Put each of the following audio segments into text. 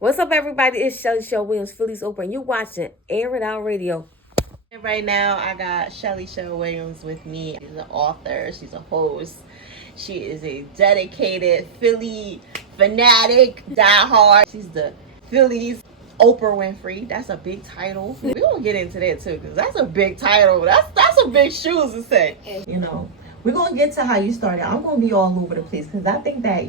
What's up, everybody? It's Shelly Shel Williams, Phillies Open. You're watching Airitoutradio. Right now, I got Shelly Williams with me. She's an author. She's a host. She is a dedicated Philly fanatic, diehard. She's the Phillies Oprah Winfrey. That's a big title. We're going to get into that, too, because that's a big title. That's some big shoes to say. You know, we're going to get to how you started. I'm going to be all over the place because I think that,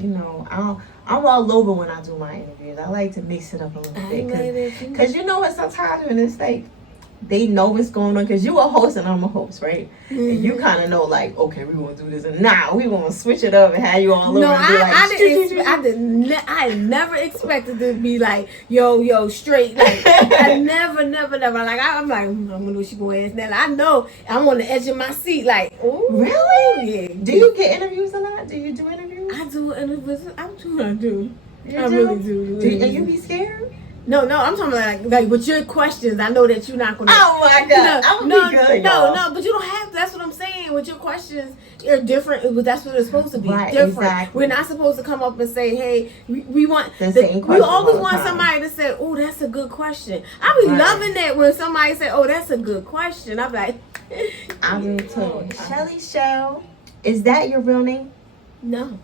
I'm all over when I do my interviews. I like to mix it up a little bit. Because, what, sometimes when it's like, they know what's going on because you a host and I'm a host, right? Mm-hmm. And you kind of know, like, okay, we want to do this, and now we want to switch it up and have you all over. No, I never expected to be like, yo, straight. Like, I never. Like, I'm like, I'm gonna do what she gonna ask now. Like, I know I'm on the edge of my seat. Like, ooh, really? Yeah. Do you get interviews a lot? Do you do interviews? I do interviews. I do. Really do. And you be scared? No, I'm talking like with your questions. I know that you're not gonna. Oh my God, I'm gonna be good. No, but you don't have to. That's what I'm saying. With your questions, they're different. But that's what it's supposed to be. Right, different. Exactly. We're not supposed to come up and say, "Hey, we want the same question." We always want somebody to say, "Oh, that's a good question." I be loving that when somebody say, "Oh, that's a good question." I'm like, I do too. Shelly Shel, is that your real name? No,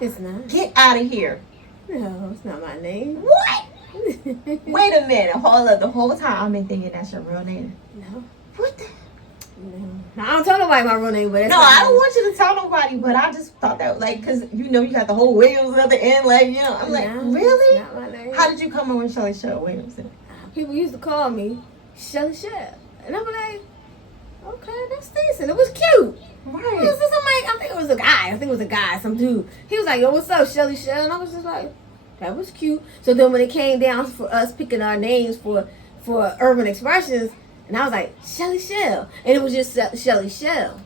it's not. Get out of here. No, it's not my name. What? Wait a minute. Hold up. The whole time I've been thinking that's your real name. No. What the? No. I don't tell nobody my real name, but no, I don't want you to tell nobody. But I just thought that, like, because you got the whole Williams at the end, like, I'm like, really? Not my name. How did you come in with Shelly Shel Williams? People used to call me Shelly Shel, and I'm like, okay, that's decent. It was cute. Right. I think it was a guy. Some dude. He was like, yo, what's up, Shelly Shel? And I was just like, that was cute. So then when it came down for us picking our names for urban expressions, and I was like, Shelly Shel. And it was just Shelly Shel.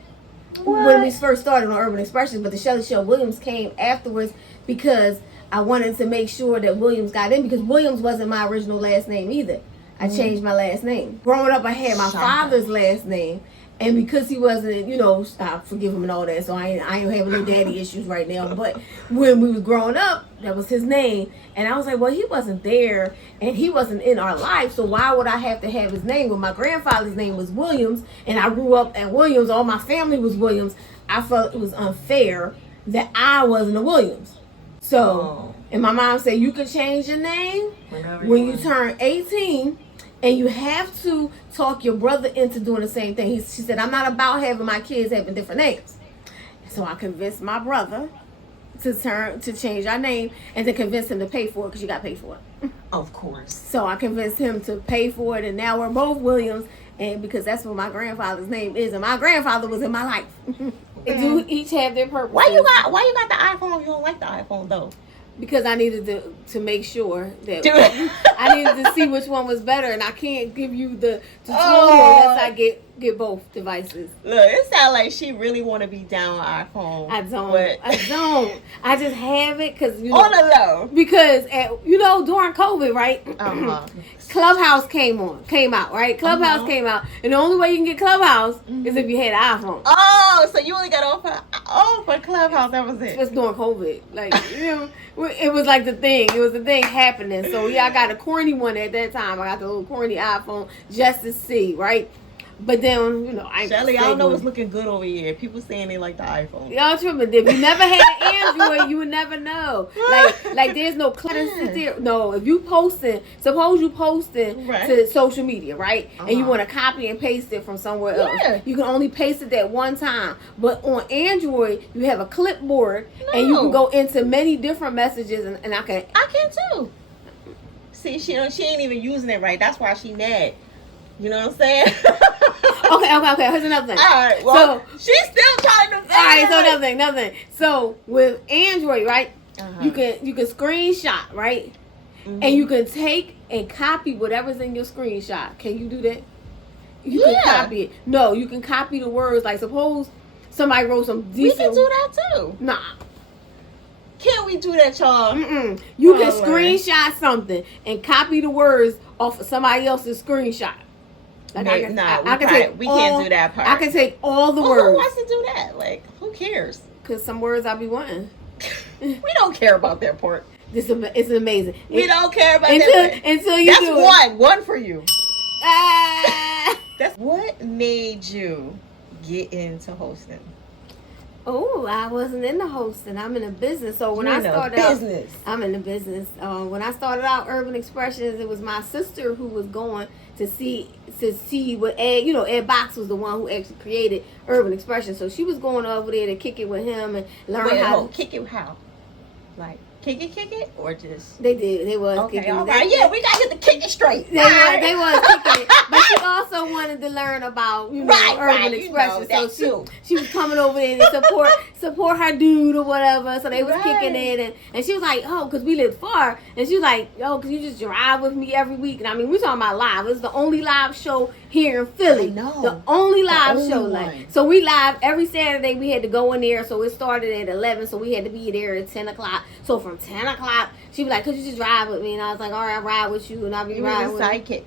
When we first started on urban expressions, but the Shelly Shel Williams came afterwards because I wanted to make sure that Williams got in because Williams wasn't my original last name either. I changed my last name. Growing up, I had my father's last name. And because he wasn't, I forgive him and all that, so I ain't having no daddy issues right now. But when we was growing up, that was his name. And I was like, well, he wasn't there, and he wasn't in our life, so why would I have to have his name? When my grandfather's name was Williams, and I grew up at Williams, all my family was Williams, I felt it was unfair that I wasn't a Williams. So, and my mom said, you can change your name when you turn 18. And you have to talk your brother into doing the same thing. She said, I'm not about having my kids having different names. So I convinced my brother to change our name and to convince him to pay for it because you got to pay for it. Of course. So I convinced him to pay for it, and now we're both Williams, and because that's what my grandfather's name is, and my grandfather was in my life. They do each have their purpose. Why you got the iPhone? You don't like the iPhone though? Because I needed to make sure that I needed to see which one was better, and I can't give you the tutorial unless I get both devices. Look, it sounds like she really want to be down on iPhone. I don't. I just have it because on the low. Because during COVID, right? Clubhouse came out, right? Clubhouse came out, and the only way you can get Clubhouse is if you had an iPhone. Oh, so you only got for Clubhouse. That was it. Just during COVID, like it was like the thing. It was the thing happening. So I got a corny one at that time. I got the little corny iPhone just to see, right? But then, Shelly, I don't know what's looking good over here. People saying they like the iPhone. Y'all tripping. If you never had an Android, you would never know. Like there's no clutter there. No, if you suppose you posting to social media, right? And you want to copy and paste it from somewhere else. You can only paste it that one time. But on Android, you have a clipboard and you can go into many different messages and I can too. See, she ain't even using it right. That's why she mad. You know what I'm saying? Okay. Here's another thing. All right. Well, so she's still trying to. All right. So nothing. So with Android, right? You can screenshot, right? And you can take and copy whatever's in your screenshot. Can you do that? You can copy it. No, you can copy the words. Like suppose somebody wrote some decent. We can do that too. Nah. Can't we do that, y'all? You can screenshot something and copy the words off of somebody else's screenshot. Like we can't do that part. I can take all the words. Who wants to do that? Like, who cares? Because some words I be wanting. We don't care about their part. It's amazing. We don't care about that. Until you do it. One for you. Ah. That's what made you get into hosting. Oh, I wasn't in the hosting. I'm in the business. So when I started out, I'm in the business. When I started out Urban Expressions, it was my sister who was going to see what Ed, Ed Box was the one who actually created Urban Expressions. So she was going over there to kick it with him and learn how to kick it. How? Like kick it, or just they did. They was okay. Kicking All it. right, yeah, we gotta get the kick it straight. They was kicking it, but she also wanted to learn about Urban Expressions. So she was coming over there to support her dude or whatever. So they was kicking it, and she was like, oh, because we lived far, and she was like, oh, because you just drive with me every week. And I mean, we talking about live. It's the only live show here in Philly. The only live show. Like, so we live every Saturday. We had to go in there. So it started at 11. So we had to be there at 10 o'clock. So from 10 o'clock, she'd be like, could you just drive with me? And I was like, all right, I'll ride with you. And I'll be riding with you. Sidekick.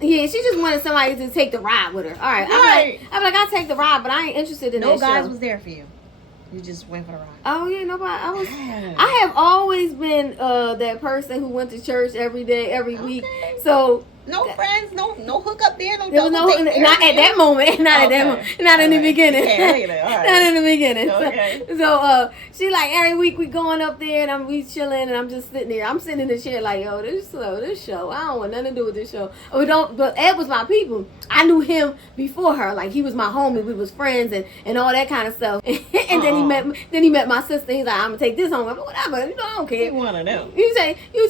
Yeah, she just wanted somebody to take the ride with her. All right. I'm like, I'll take the ride, but I ain't interested in that show. No guys was there for you. You just went for the ride. Oh, yeah, nobody. I have always been that person who went to church every day, every week. So... No friends, no hookup there, there was not at that moment, not in the beginning. Not in the beginning. Okay. So she like every week we going up there and we chilling and I'm just sitting there. I'm sitting in the chair like, yo, this show, I don't want nothing to do with this show. But Ed was my people. I knew him before her. Like he was my homie. We was friends and all that kind of stuff. And then he met my sister. He's like, I'm gonna take this home. Whatever. I don't care. You want to know? You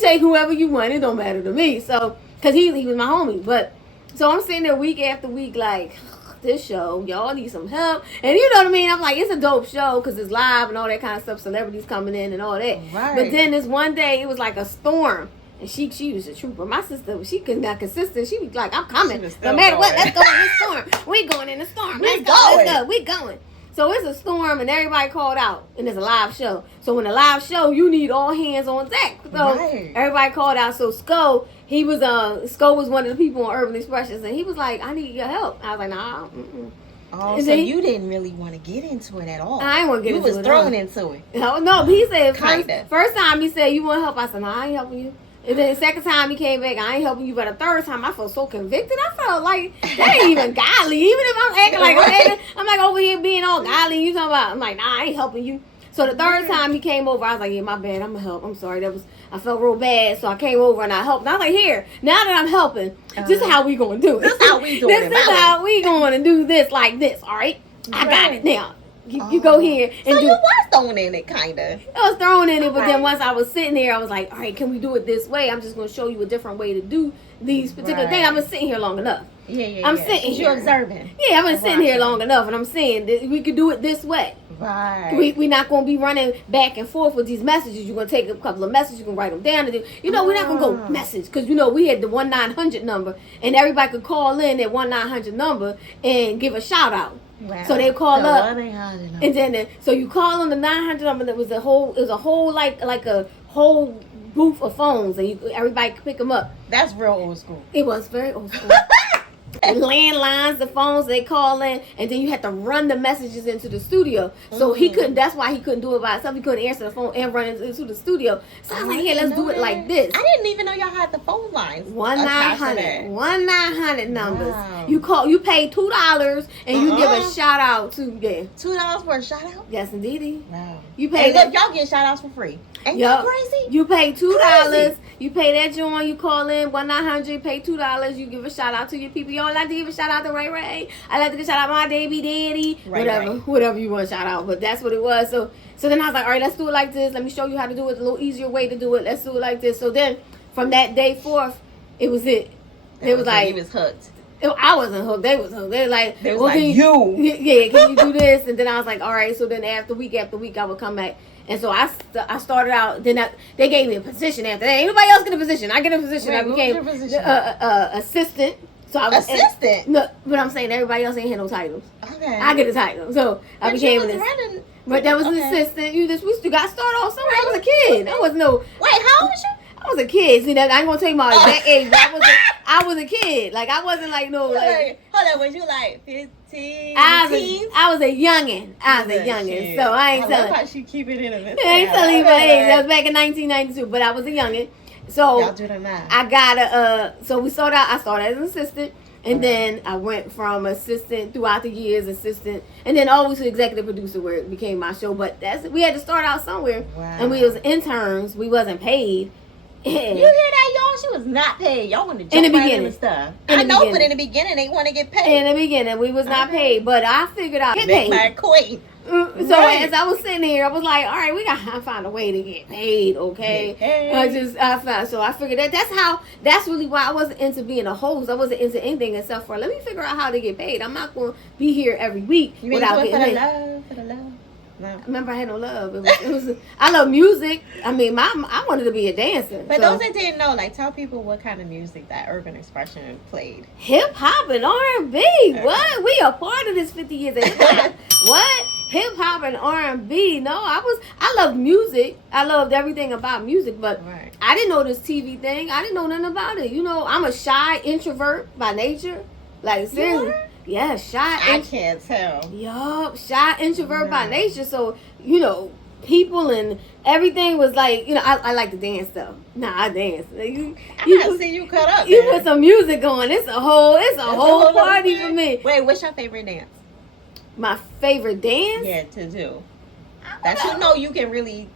take whoever you want. It don't matter to me. So. Because he was my homie. But, so I'm sitting there week after week like, this show, y'all need some help. And you know what I mean? I'm like, it's a dope show because it's live and all that kind of stuff. Celebrities coming in and all that. Right. But then this one day, it was like a storm. And she was a trooper. My sister, she could not consistent. She was like, I'm coming. No matter what, let's go in the storm. We going in the storm. Let's go. We going. So it's a storm and everybody called out and it's a live show. So when a live show, you need all hands on deck. So everybody called out. So Sko was one of the people on Urban Expressions and he was like, I need your help. I was like, nah. Oh, so you didn't really want to get into it at all. I didn't want to get into it. You was thrown into it. No, he said first time he said, you want help? I said, nah, I ain't helping you. And then the second time he came back, I ain't helping you. But the third time, I felt so convicted. I felt like that ain't even godly. Even if I'm acting like I'm like over here being all godly. You talking about? I'm like, nah, I ain't helping you. So the third time he came over, I was like, yeah, my bad. I'm gonna help. I'm sorry. I felt real bad, so I came over and I helped. And I was like, here, now that I'm helping, this is how we gonna do it. This is how we doing it. This is how we gonna do this like this. All right, I got it now. You go here and so you was thrown in it, kind of. I was thrown in it, but then once I was sitting there, I was like, all right, can we do it this way? I'm just going to show you a different way to do these particular things. I've been sitting here long enough. I'm sitting here. You're observing. Yeah, I've been sitting here long enough, and I'm saying that we could do it this way. Right. We're not going to be running back and forth with these messages. You're going to take a couple of messages, you can write them down. And we're not going to go message, because, we had the 1-900 number, and everybody could call in that 1-900 number and give a shout out. Wow. So they call up, and then so you call on the 900 number. That was a whole like a whole booth of phones, and everybody could pick them up. That's real old school. It was very old school. Landlines, the phones, they call in, and then you had to run the messages into the studio. So he couldn't. That's why he couldn't do it by himself. He couldn't answer the phone and run into the studio. So I was like, let's do it like this. I didn't even know y'all had the phone lines. 1-900 numbers. Wow. You pay $2 and you give a shout out to $2 for a shout out. Yes, indeed. Wow. You pay and y'all get shout outs for free. Ain't that crazy? You pay $2. You pay that joint. You call in 1-900. Pay $2. You give a shout out to your people. You don't like to give a shout out to Ray Ray. I like to give a shout out to my baby daddy. Whatever you want to shout out. But that's what it was. So then I was like, all right, let's do it like this. Let me show you how to do it. A little easier way to do it. Let's do it like this. So then from that day forth, it was it. It was like he was hooked. I wasn't hooked. They was hooked. They was like, can you can you do this? And then I was like, all right. So then after week, I would come back. And so I started out. Then they gave me a position after that. Ain't nobody else get a position. I get a position. I became assistant. So I was assistant. No, but I'm saying everybody else ain't had no titles. Okay. I get a title. So I became an assistant. But that was an assistant. We still got started off somewhere. I was a kid. I was no. Wait, how old was you? I was a kid. See, that I ain't gonna tell you my exact age. But I was a kid. Like I wasn't like no. Like, hold on, was you like 15? I was a youngin'. So I ain't telling. I love how she keep it in a minute. I ain't telling you my age. That was back in 1992, but I was a youngin'. So y'all do the math. I got so I started as an assistant. And then I went from assistant throughout the years, and then always to executive producer where it became my show. But we had to start out somewhere. Wow. And we was interns. We wasn't paid. You hear that, y'all? She was not paid. Y'all want to jump right into stuff. I know, but in the beginning, they want to get paid. In the beginning, we was not paid. But I figured out get paid. My queen. So as I was sitting here, I was like, all right, we gotta find a way to get paid, okay? I figured that's really why I wasn't into being a host. I wasn't into anything except for let me figure out how to get paid. I'm not gonna be here every week without getting paid. For the love. No. Remember, I had no love. It was I love music. I mean, I wanted to be a dancer. But those that didn't know, like, tell people what kind of music that Urban Expression played. Hip hop and R&B. What? We are part of this 50 years of hip hop. What? Hip hop and R&B. No, I loved music. I loved everything about music, but I didn't know this TV thing. I didn't know nothing about it. You know, I'm a shy introvert by nature. Like, seriously. Yeah, shy. I can't tell. Yup, shy introvert by nature. So, you know, people and everything was like, you know, I like to dance though. Nah, I dance. I see you cut up. You put some music on. It's a whole party for me. Wait, what's your favorite dance? My favorite dance? Yeah, to do. That you know you can really.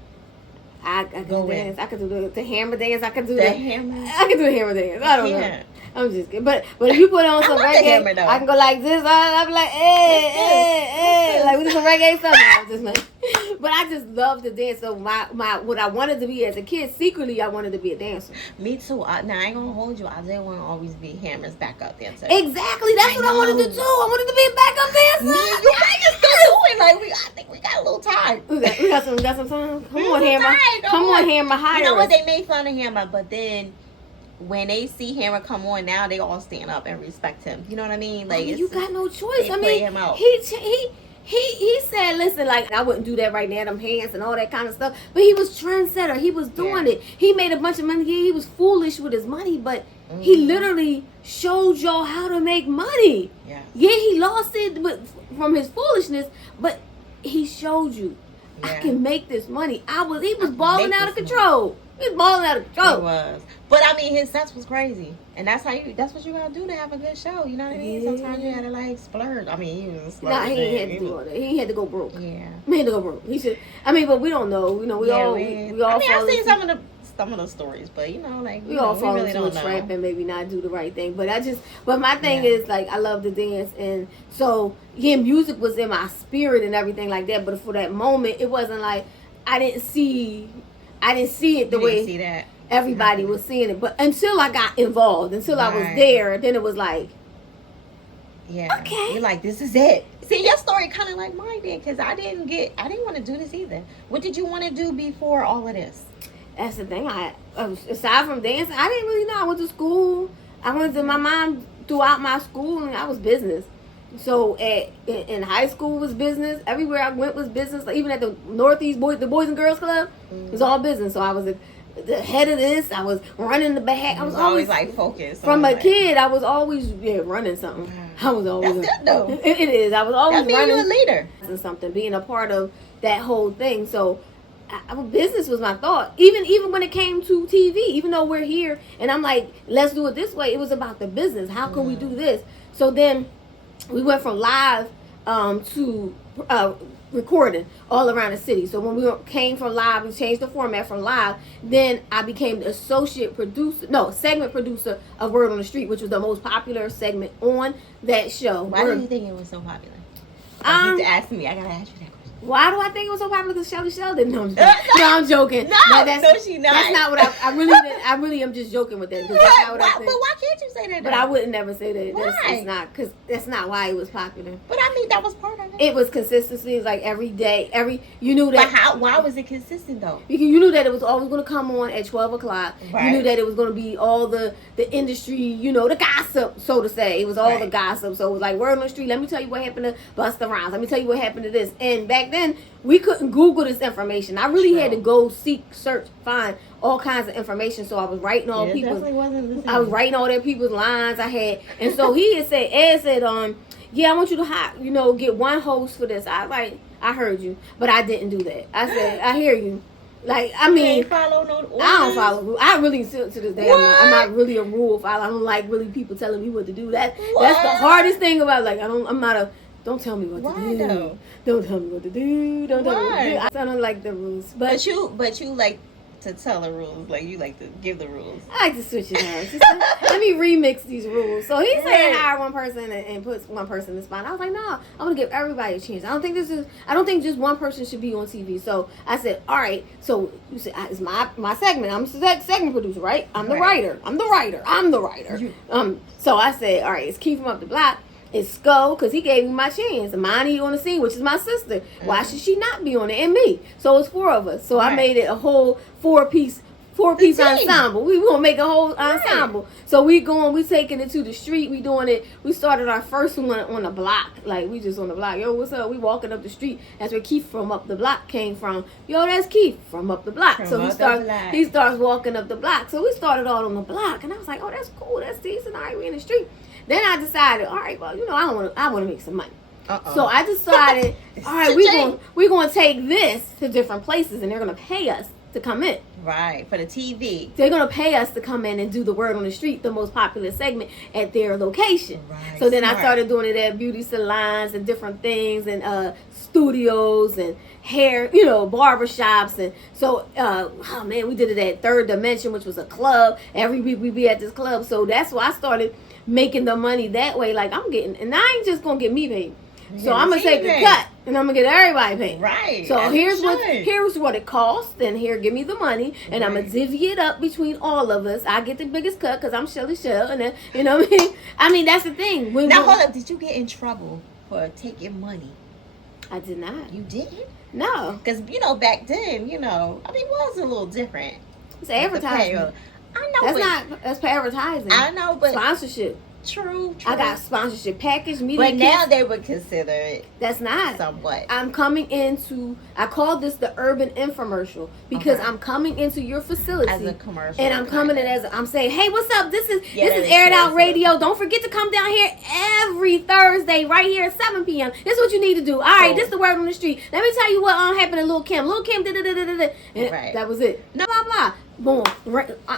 I can dance. I can do the hammer dance. I can do the hammer. I can do the hammer dance. I don't know. I'm just kidding. But if you put on some reggae, I can go like this. I'll be like, hey. Like we do some reggae stuff. I'm just like, but I just love to dance. So what I wanted to be as a kid, secretly I wanted to be a dancer. Me too. Now I ain't gonna hold you. I didn't want to always be Hammer's backup dancer. Exactly. That's what I wanted to do. I wanted to be a backup dancer. You can still do it. Like I think we got a little time. We got some time. Come on, Hammer. Come on, Hammer. Hire You know what? They made fun of Hammer, but then when they see Hammer come on now, they all stand up and respect him. You know what I mean? Like you got no choice. I mean, him out. He said, listen, like I wouldn't do that right now, them hands and all that kind of stuff. But he was trendsetter. He was doing it. He made a bunch of money. He was foolish with his money, but he literally showed y'all how to make money. Yeah, he lost it from his foolishness, but he showed you I can make this money. He was balling out of control. He was balling out of control. He was. But I mean, his sets was crazy. And that's what you gotta do to have a good show. You know what I mean? Sometimes you had to like splurge. I mean, he was splurging. Nah, he ain't had to do all that. He had to go broke. Yeah. He had to go broke. He should. I mean, but we don't know. You know, we all. I mean, I've seen some of the stories, but you know, like we all fall into a trap and maybe not do the right thing. But my thing is like I love to dance, and so music was in my spirit and everything like that. But for that moment, it wasn't like I didn't see it the way everybody was seeing it. But until I got involved, until I was there, then it was like, okay, you're like, this is it. See, your story kind of like mine did, because I didn't want to do this either. What did you want to do before all of this? That's the thing. Aside from dancing, I didn't really know. I went to school. My mom throughout my school, and I was business. So in high school was business. Everywhere I went was business. Like even at the Northeast the Boys and Girls Club, it was all business. So I was the head of this. I was running the back. I was always like focused. From a kid, I was always running something. I was always. That's good though. It is. I was always running. You a leader and something, being a part of that whole thing. So. Business was my thought. Even when it came to TV, even though we're here and I'm like, let's do it this way, it was about the business. How can we do this? So then we went from live to recording all around the city. So when we came from live, we changed the format from live. Then I became the segment producer of Word on the Street, which was the most popular segment on that show. Why do you think it was so popular? You need to ask me. I gotta ask you that question. Why do I think it was so popular? Because Shel didn't know. I'm joking. No, she not. That's not what I really am just joking with that. That's not what I think. But why can't you say that? But I wouldn't never say that. Why? It's not, because that's not why it was popular. But I mean, that was part of it. It was consistency. It was like every day, you knew that. But why was it consistent though? You knew that it was always going to come on at 12 o'clock. Right. You knew that it was going to be all the industry, the gossip, so to say. It was all the gossip. So it was like Word on the Street. Let me tell you what happened to Busta Rhymes. Let me tell you what happened to this. And back then, we couldn't Google this information. I really had to go search, find all kinds of information. So I was writing all people's. I was writing all their people's lines I had, and so Ed said, yeah, I want you to get one host for this. I heard you, but I didn't do that. I said, I hear you. Like, I mean, you ain't follow no orders? I don't follow rules. I really, to this day, I'm not really a rule follower. I don't like really people telling me what to do. That's the hardest thing about, like, don't tell me what to do. Though? Don't tell me what to do. Don't tell me what to do. I don't like the rules. But you like to tell the rules. Like, you like to give the rules. I like to switch it out. Just, let me remix these rules. So he's saying hire one person and puts one person in the spot. I was like, no, I'm gonna give everybody a chance. I don't think just one person should be on TV. So I said, all right. So you said it's my segment. I'm the segment producer, right? I'm the writer. So I said, all right, it's Keith from Up the Block. It's Sko, because he gave me my chance. Imani on the scene, which is my sister. Mm-hmm. Why should she not be on it? And me. So it's 4 of us. So I made it a whole four-piece ensemble. We gonna make a whole ensemble. So we taking it to the street. We doing it. We started our first one on the block. Like, we just on the block. Yo, what's up? We walking up the street. That's where Keith from Up the Block came from. Yo, that's Keith from Up the Block. So he starts walking up the block. So we started all on the block. And I was like, oh, that's cool. That's decent. All right, we in the street. Then I decided, all right, well, I want to make some money. So I decided, all right, we're going to take this to different places, and they're going to pay us to come in. Right, for the TV. They're going to pay us to come in and do the word on the street, the most popular segment at their location. Right. So then I started doing it at beauty salons and different things, and studios and hair, barbershops. And so, we did it at Third Dimension, which was a club. Every week we be at this club. So that's why I started making the money that way. Like, I'm getting, and I ain't just gonna get me paid. So I'm gonna take a cut and I'm gonna get everybody paid. Right. So here's what it costs, and here, give me the money, and I'm gonna divvy it up between all of us. I get the biggest cut because I'm Shel, and then what I mean. I mean, that's the thing. Hold up. Did you get in trouble for taking money? I did not. You didn't? No. Because back then, it was a little different. It's advertising. I know. That's for advertising. I know, but sponsorship. True. I got sponsorship package, media. But now they would consider it. That's not. Somewhat. I call this the urban infomercial because I'm coming into your facility as a commercial, and I'm coming in I'm saying, hey, what's up? This is Airitoutradio. Don't forget to come down here every Thursday right here at 7 p.m. This is what you need to do. All right, this is the word on the street. Let me tell you what happened to Lil Kim. Lil Kim, and that was it. No, blah blah. Boom.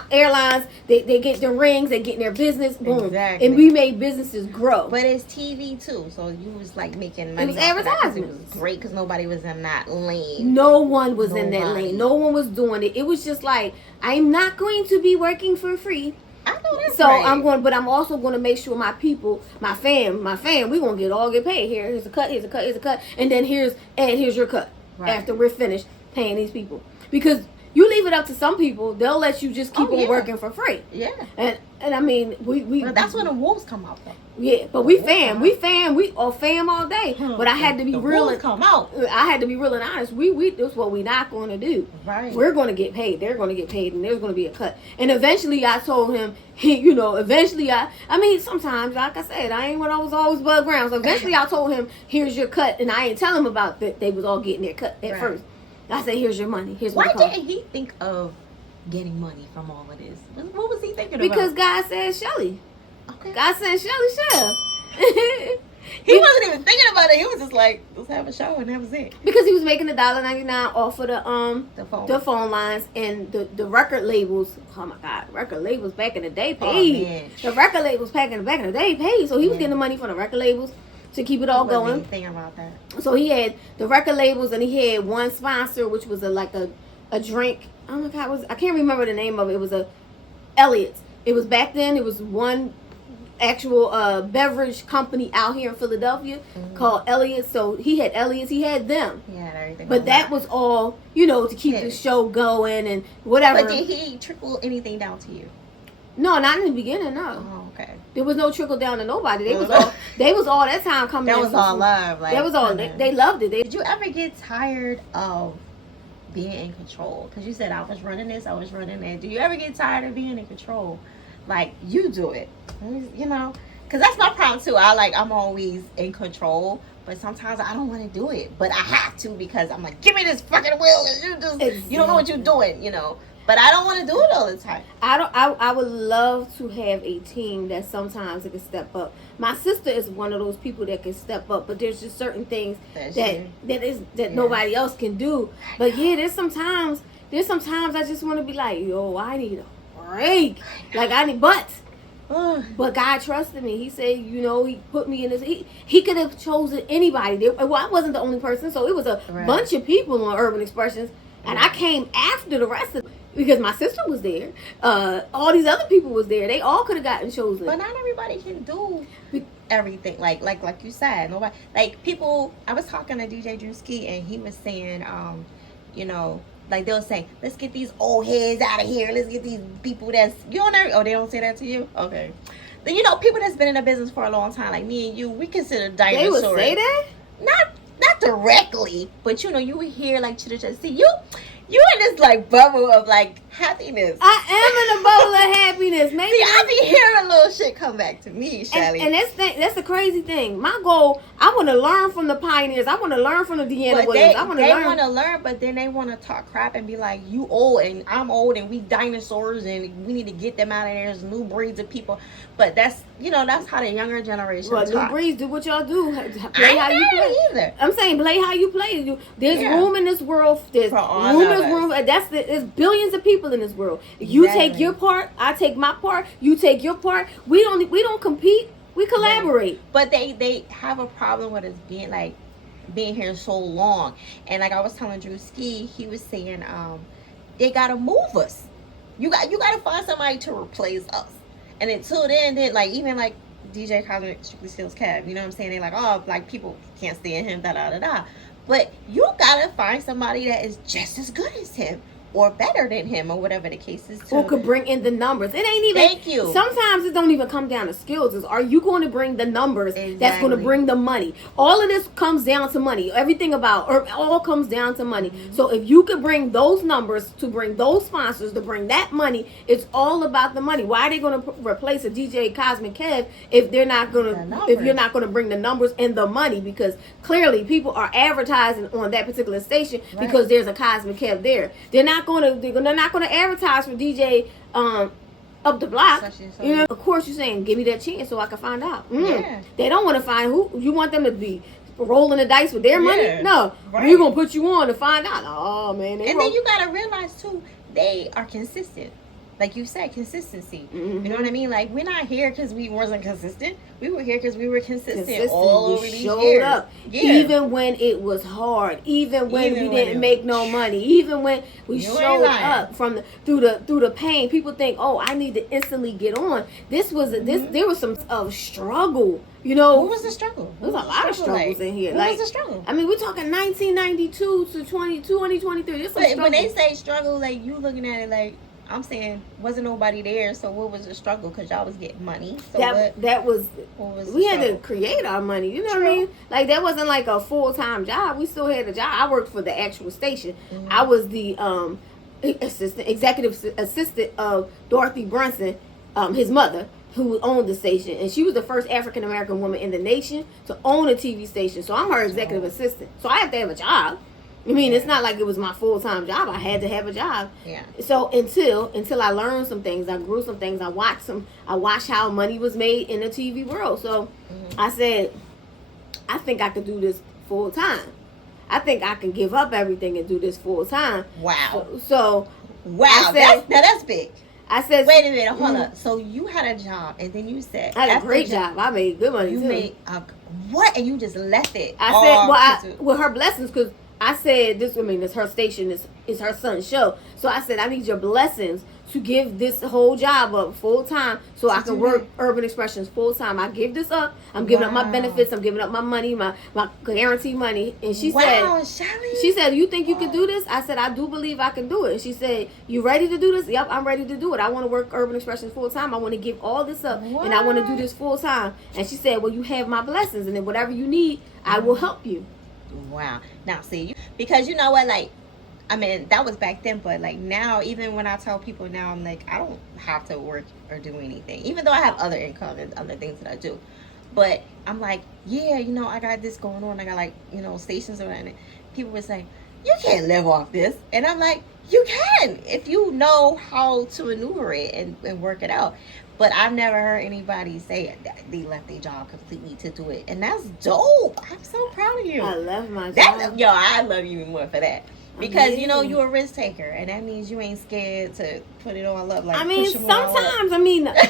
Airlines, they get their rings, they get their business. Boom. Exactly. And we made businesses grow. But it's TV too, so you was like making money. It was advertising. It was great because nobody was in that lane. No one was in that lane. No one was doing it. It was just like, I'm not going to be working for free. I know that's so right. I'm also going to make sure my people, my fam, we're going to get paid. Here's a cut, here's a cut, here's a cut, and then here's your cut after we're finished paying these people. Because you leave it up to some people, they'll let you just keep on working for free. Yeah. And I mean, well, that's when the wolves come out, though. Yeah, but we all fam all day. But I had to be real and come out. I had to be real and honest. That's what we're not going to do. Right. We're going to get paid. They're going to get paid, and there's going to be a cut. And eventually, I told him, I mean, sometimes, like I said, I ain't when I was always above ground. So eventually, I told him, here's your cut, and I ain't tell him about that. They was all getting their cut at first. I said, here's your money. Here's what Why didn't he think of getting money from all of this? What was he thinking about? Because God said Shelly. Okay. God said Shel. He wasn't even thinking about it. He was just like, let's have a show, and that was it. Because he was making $1.99 off of the phone lines, and the record labels. Oh my God, record labels back in the day paid. The record labels back in the day paid. So he was getting the money from the record labels to keep it all going. Thinking about that. So he had the record labels, and he had one sponsor, which was a drink. Oh my God, I can't remember the name of it. It was Elliott's. It was back then. It was one actual beverage company out here in Philadelphia called Elliott's. So he had Elliott's. He had them. Yeah, everything. But that was all to keep the show going and whatever. But did he trickle anything down to you? No, not in the beginning. No. Oh, okay. There was no trickle down to nobody. They was all that time coming. That was all love. That was all. They loved it. Did you ever get tired of being in control? Because you said I was running this, I was running that. Do you ever get tired of being in control? Like, you do it, because that's my problem too. I'm always in control, but sometimes I don't want to do it, but I have to because I'm like, give me this fucking wheel. You don't know what you're doing, But I don't want to do it all the time. I would love to have a team that sometimes it can step up. My sister is one of those people that can step up, but there's just certain things that nobody else can do. But yeah, there's sometimes I just want to be like, yo, I need a break. Like but God trusted me. He said, he put me in this. He could have chosen anybody. Well, I wasn't the only person, so it was a bunch of people on Urban Expressions, and I came after the rest of because my sister was there. All these other people was there. They all could have gotten chosen. But not everybody can do everything. Like you said, nobody. Like people. I was talking to DJ Drewski, and he was saying, like they'll say, let's get these old heads out of here. Let's get these people that's they don't say that to you? Okay. Then people that's been in the business for a long time, like me and you, we consider dinosaurs. They would say that? Not directly, but you would hear like chitter. See, you in this like bubble of like happiness. I am in a bubble of happiness. Maybe I be hearing little shit come back to me, Shelly. And that's the crazy thing. My goal, I want to learn from the pioneers. I want to learn from the Deanna Williams. They want to learn, but then they want to talk crap and be like, you old and I'm old and we dinosaurs and we need to get them out of there. There's new breeds of people. But that's how the younger generation talk. New breeds do what y'all do. Play how you play. Either. I'm saying play how you play. There's room in this world. There's room. There's billions of people in this world. You take your part, I take my part, you take your part. We don't compete, we collaborate. But they have a problem with us being here so long. And like I was telling Drew Ski, he was saying they gotta move us. You gotta find somebody to replace us. And until then like even like DJ Cosmic Strictly Skills Cab, you know what I'm saying? They're like, oh, like people can't stand him, da da da da. But you gotta find somebody that is just as good as him or better than him or whatever the case is. Or could bring in the numbers. It ain't even. Thank you. Sometimes it don't even come down to skills. It's are you going to bring the numbers that's going to bring the money? All of this comes down to money. Everything all comes down to money. Mm-hmm. So if you could bring those numbers to bring those sponsors to bring that money, it's all about the money. Why are they going to replace a DJ Cosmic Kev if they're not going to? If you're not going to bring the numbers and the money, because clearly people are advertising on that particular station because there's a Cosmic Kev there. They're not going to advertise for DJ up the block. Of course you're saying give me that chance so I can find out. They don't want to find who you want them to be rolling the dice with their money. No, we're gonna put you on to find out. Oh man, and then you gotta realize too, they are consistent. Like you said, consistency. Mm-hmm. You know what I mean? Like, we're not here because we wasn't consistent. We were here because we were consistent all over these years. Up. Yeah. Even when it was hard. Even when we didn't make no money. Even when we showed up through the pain. People think, oh, I need to instantly get on. There was some struggle. What was the struggle? There's a lot of struggles in here. What was the struggle? I mean, we're talking 1992 to 2023. There's some struggle. When they say struggle, like, you looking at it like, I'm saying wasn't nobody there, so what was the struggle? Because y'all was getting money. So we had to create our money. You know what I mean? Like, that wasn't like a full-time job. We still had a job. I worked for the actual station. Mm-hmm. I was the executive assistant of Dorothy Brunson, his mother, who owned the station, and she was the first African American woman in the nation to own a TV station. So I'm her executive assistant. So I have to have a job. I mean, it's not like it was my full-time job. I had to have a job. Yeah. So until I learned some things, I grew some things, I watched how money was made in the TV world. So I said, I think I could do this full-time. I think I can give up everything and do this full-time. Wow. I said, that's big. I said, wait a minute, hold up. So you had a job, and then you said, I had a great job. I made good money, too. You made what? And you just left it. I said, with her blessings, because I said, it's her station, it's her son's show. So I said, I need your blessings to give this whole job up full time so I can work Urban Expressions full time. I give this up. I'm giving up my benefits. I'm giving up my money, my guaranteed money. And she said, Shelly. She said, you think you can do this? I said, I do believe I can do it. And she said, you ready to do this? Yep, I'm ready to do it. I want to work Urban Expressions full time. I want to give all this up and I want to do this full time. And she said, well, you have my blessings, and then whatever you need, I will help you. Wow. Now, see, because you know what, like, I mean, that was back then, but like now, even when I tell people now, I'm like, I don't have to work or do anything, even though I have other income and other things that I do. But I'm like, yeah, I got this going on. I got, like, stations around it. People were saying, you can't live off this. And I'm like, you can if you know how to maneuver it and work it out. But I've never heard anybody say that they left their job completely to do it. And that's dope. I'm so proud of you. I love my job. Yo, I love you more for that. Because, you know, you're a risk taker. And that means you ain't scared to put it all up. Like, sometimes,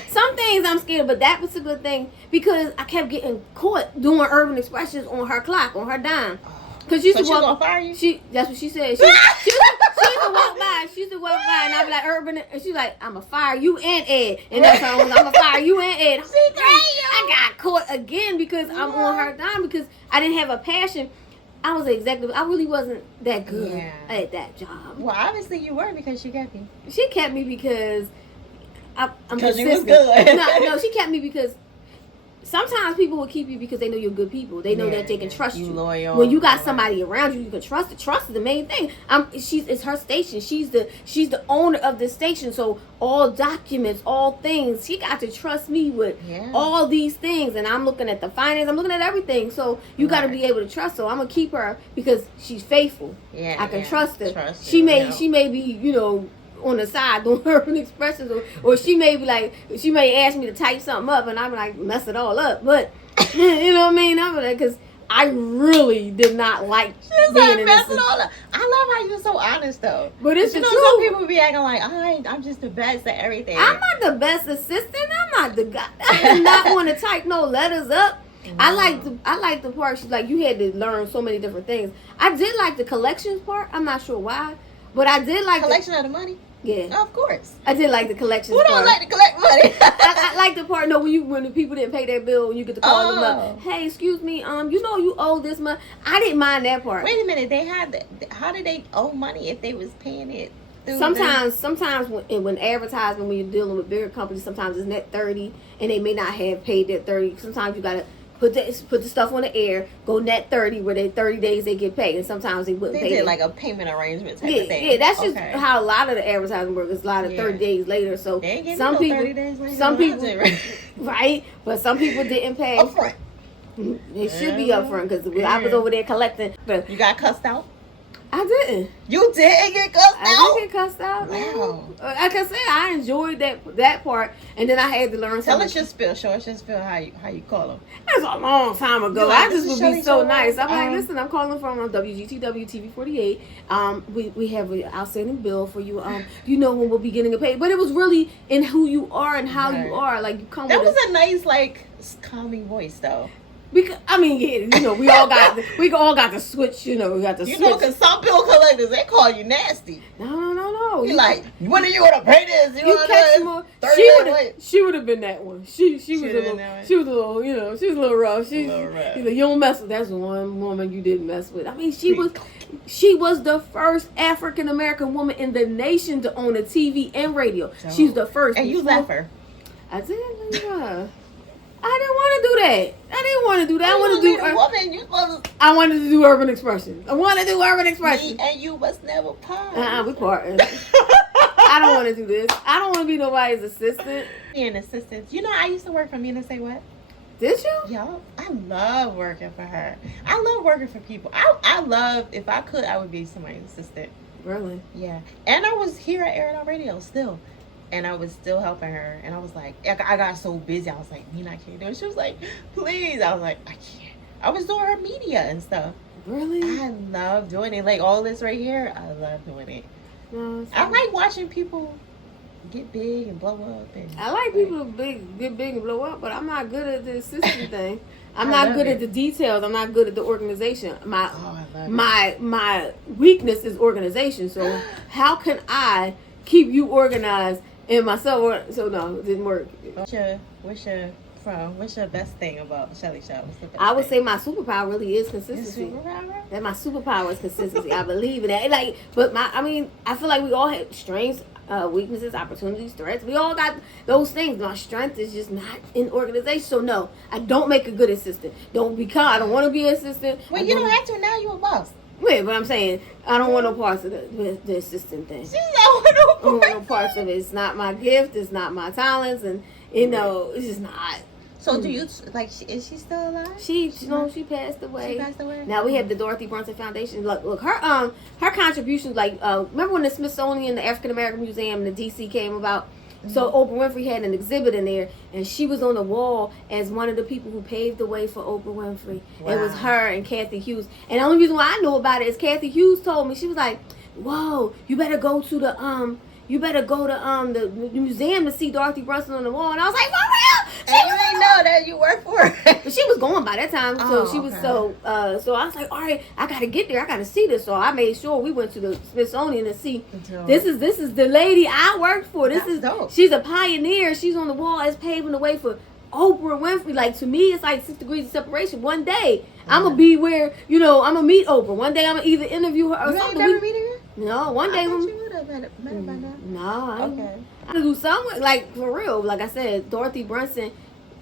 some things I'm scared, but that was a good thing. Because I kept getting caught doing urban expressions on her clock, on her dime. Because she used to gonna fire you? That's what she said. She used to walk by. She used to walk by, and I'd be like, Urban, and she's like, I'm going to fire you and Ed. And that's how I'm going to fire you and Ed. I got caught again because I'm on her dime because I didn't have a passion. I was an executive. I really wasn't that good at that job. Well, obviously you were because she kept you. She kept me because I'm because consistent. you was good. No, she kept me because sometimes people will keep you because they know you're good people. They know that they can trust you. Loyal. When you got somebody around you, you can trust it. Trust is the main thing. It's her station. She's the owner of the station. So all documents, all things, she got to trust me with all these things. And I'm looking at the finance. I'm looking at everything. So you got to be able to trust. So I'm gonna keep her because she's faithful. Yeah, I can trust her. She may be, you know, on the side doing urban expressions, or she may be like, she may ask me to type something up, and I'm like, mess it all up. But you know what I mean? I'm like, because I really did not like being in mess it all up. I love how you're so honest though. But it's you know, true. Some people be acting like, I'm just the best at everything. I'm not the best assistant. I'm not the guy. I do not want to type no letters up. No. I like the part. She's like, you had to learn so many different things. I did like the collections part. I'm not sure why, but I did like collection of the money. Yeah, of course. I did like the collections. Who don't like to collect money? I like the part. No, when the people didn't pay their bill, and you get to call them up. Hey, excuse me. You know you owe this month. I didn't mind that part. Wait a minute. They had. How did they owe money if they was paying it? Sometimes when advertisement, when you're dealing with bigger companies, sometimes it's net 30, and they may not have paid that 30. Sometimes you gotta put the stuff on the air, go net 30, where they 30 days they get paid, and sometimes they wouldn't pay. They did like a payment arrangement type of thing. Yeah, that's just how a lot of the advertising works. It's a lot of 30 days later. So some people, 30 days later, right? But some people didn't pay upfront. They should be upfront because I was over there collecting. You got cussed out? I didn't. You didn't get cussed out? I didn't get cussed out. Wow. Like I said, I enjoyed that part, and then I had to learn something. Tell us your spill. Show us your spill. How you call them? That's a long time ago. I just would be so nice. I'm like, listen, I'm calling from WGTW TV 48. We have an outstanding bill for you. You know when we'll be getting a pay, but it was really in who you are and how you are. Like you come. That was a nice, like, calming voice, though. Because you know, we all got the switch. You know, we got the switch. You know, because some bill collectors, they call you nasty. No. You like, when are you gonna pay this? You catch more. She would have been that one. She was a little, you know, she was a little rough. You know, you don't mess with. That's the one woman you didn't mess with. I mean, she was the first African American woman in the nation to own a TV and radio. She's the first. And you left her. I did leave her. I didn't want to do that. I wanted to do urban expressions. Me and you was never part. We parted. I don't want to do this. I don't want to be nobody's assistant. Being an assistant. You know, I used to work for Mina Say What? Did you? Yo, I love working for her. I love working for people. I love, if I could, I would be somebody's assistant. Really? Yeah. And I was here at Airitoutradio still. And I was still helping her. And I was like, I got so busy. I was like, Mina, I can't do it. She was like, please. I was like, I can't. I was doing her media and stuff. Really? I love doing it. Like all this right here, I love doing it. No, I like watching people get big and blow up. And I like people get big and blow up, but I'm not good at the assistant thing. I'm not good at the details. I'm not good at the organization. My weakness is organization. So how can I keep you organized and myself? So no, it didn't work. What's your best thing about Shelly Shel? I would say my superpower really is consistency. Your superpower? That my superpower is consistency. I believe in that. I feel like we all have strengths, weaknesses, opportunities, threats. We all got those things. My strength is just not in organization. So no, I don't make a good assistant. I don't want to be an assistant. Well, you don't have to. Now you're a boss. Wait, but I'm saying I don't want no parts of the assistant thing. She's not no parts of it. It's not my gift. It's not my talents, and you know, it's just not. So do you like? Is she still alive? She passed away. She passed away. Now we have the Dorothy Brunson Foundation. Look, her contributions, like, remember when the Smithsonian, the African American Museum, the DC came about? So Oprah Winfrey had an exhibit in there, and she was on the wall as one of the people who paved the way for Oprah Winfrey. Wow. It was her and Kathy Hughes. And the only reason why I know about it is Kathy Hughes told me. She was like, "Whoa, you better go to the museum to see Dorothy Brunson on the wall." And I was like, "For real?" And you didn't know that you worked for her. But she was going by that time, so she was so I was like, "All right, I gotta get there. I gotta see this." So I made sure we went to the Smithsonian to see. This is the lady I worked for. This is dope. She's a pioneer. She's on the wall as paving the way for Oprah Winfrey. Like, to me, it's like 6 degrees of separation. One day I'm gonna be where I'm gonna meet Oprah. One day I'm gonna either interview her or you something. You never meeting her? No, one day. I thought you would have met her by now. No, okay. I do something, like, for real. Like I said, Dorothy Brunson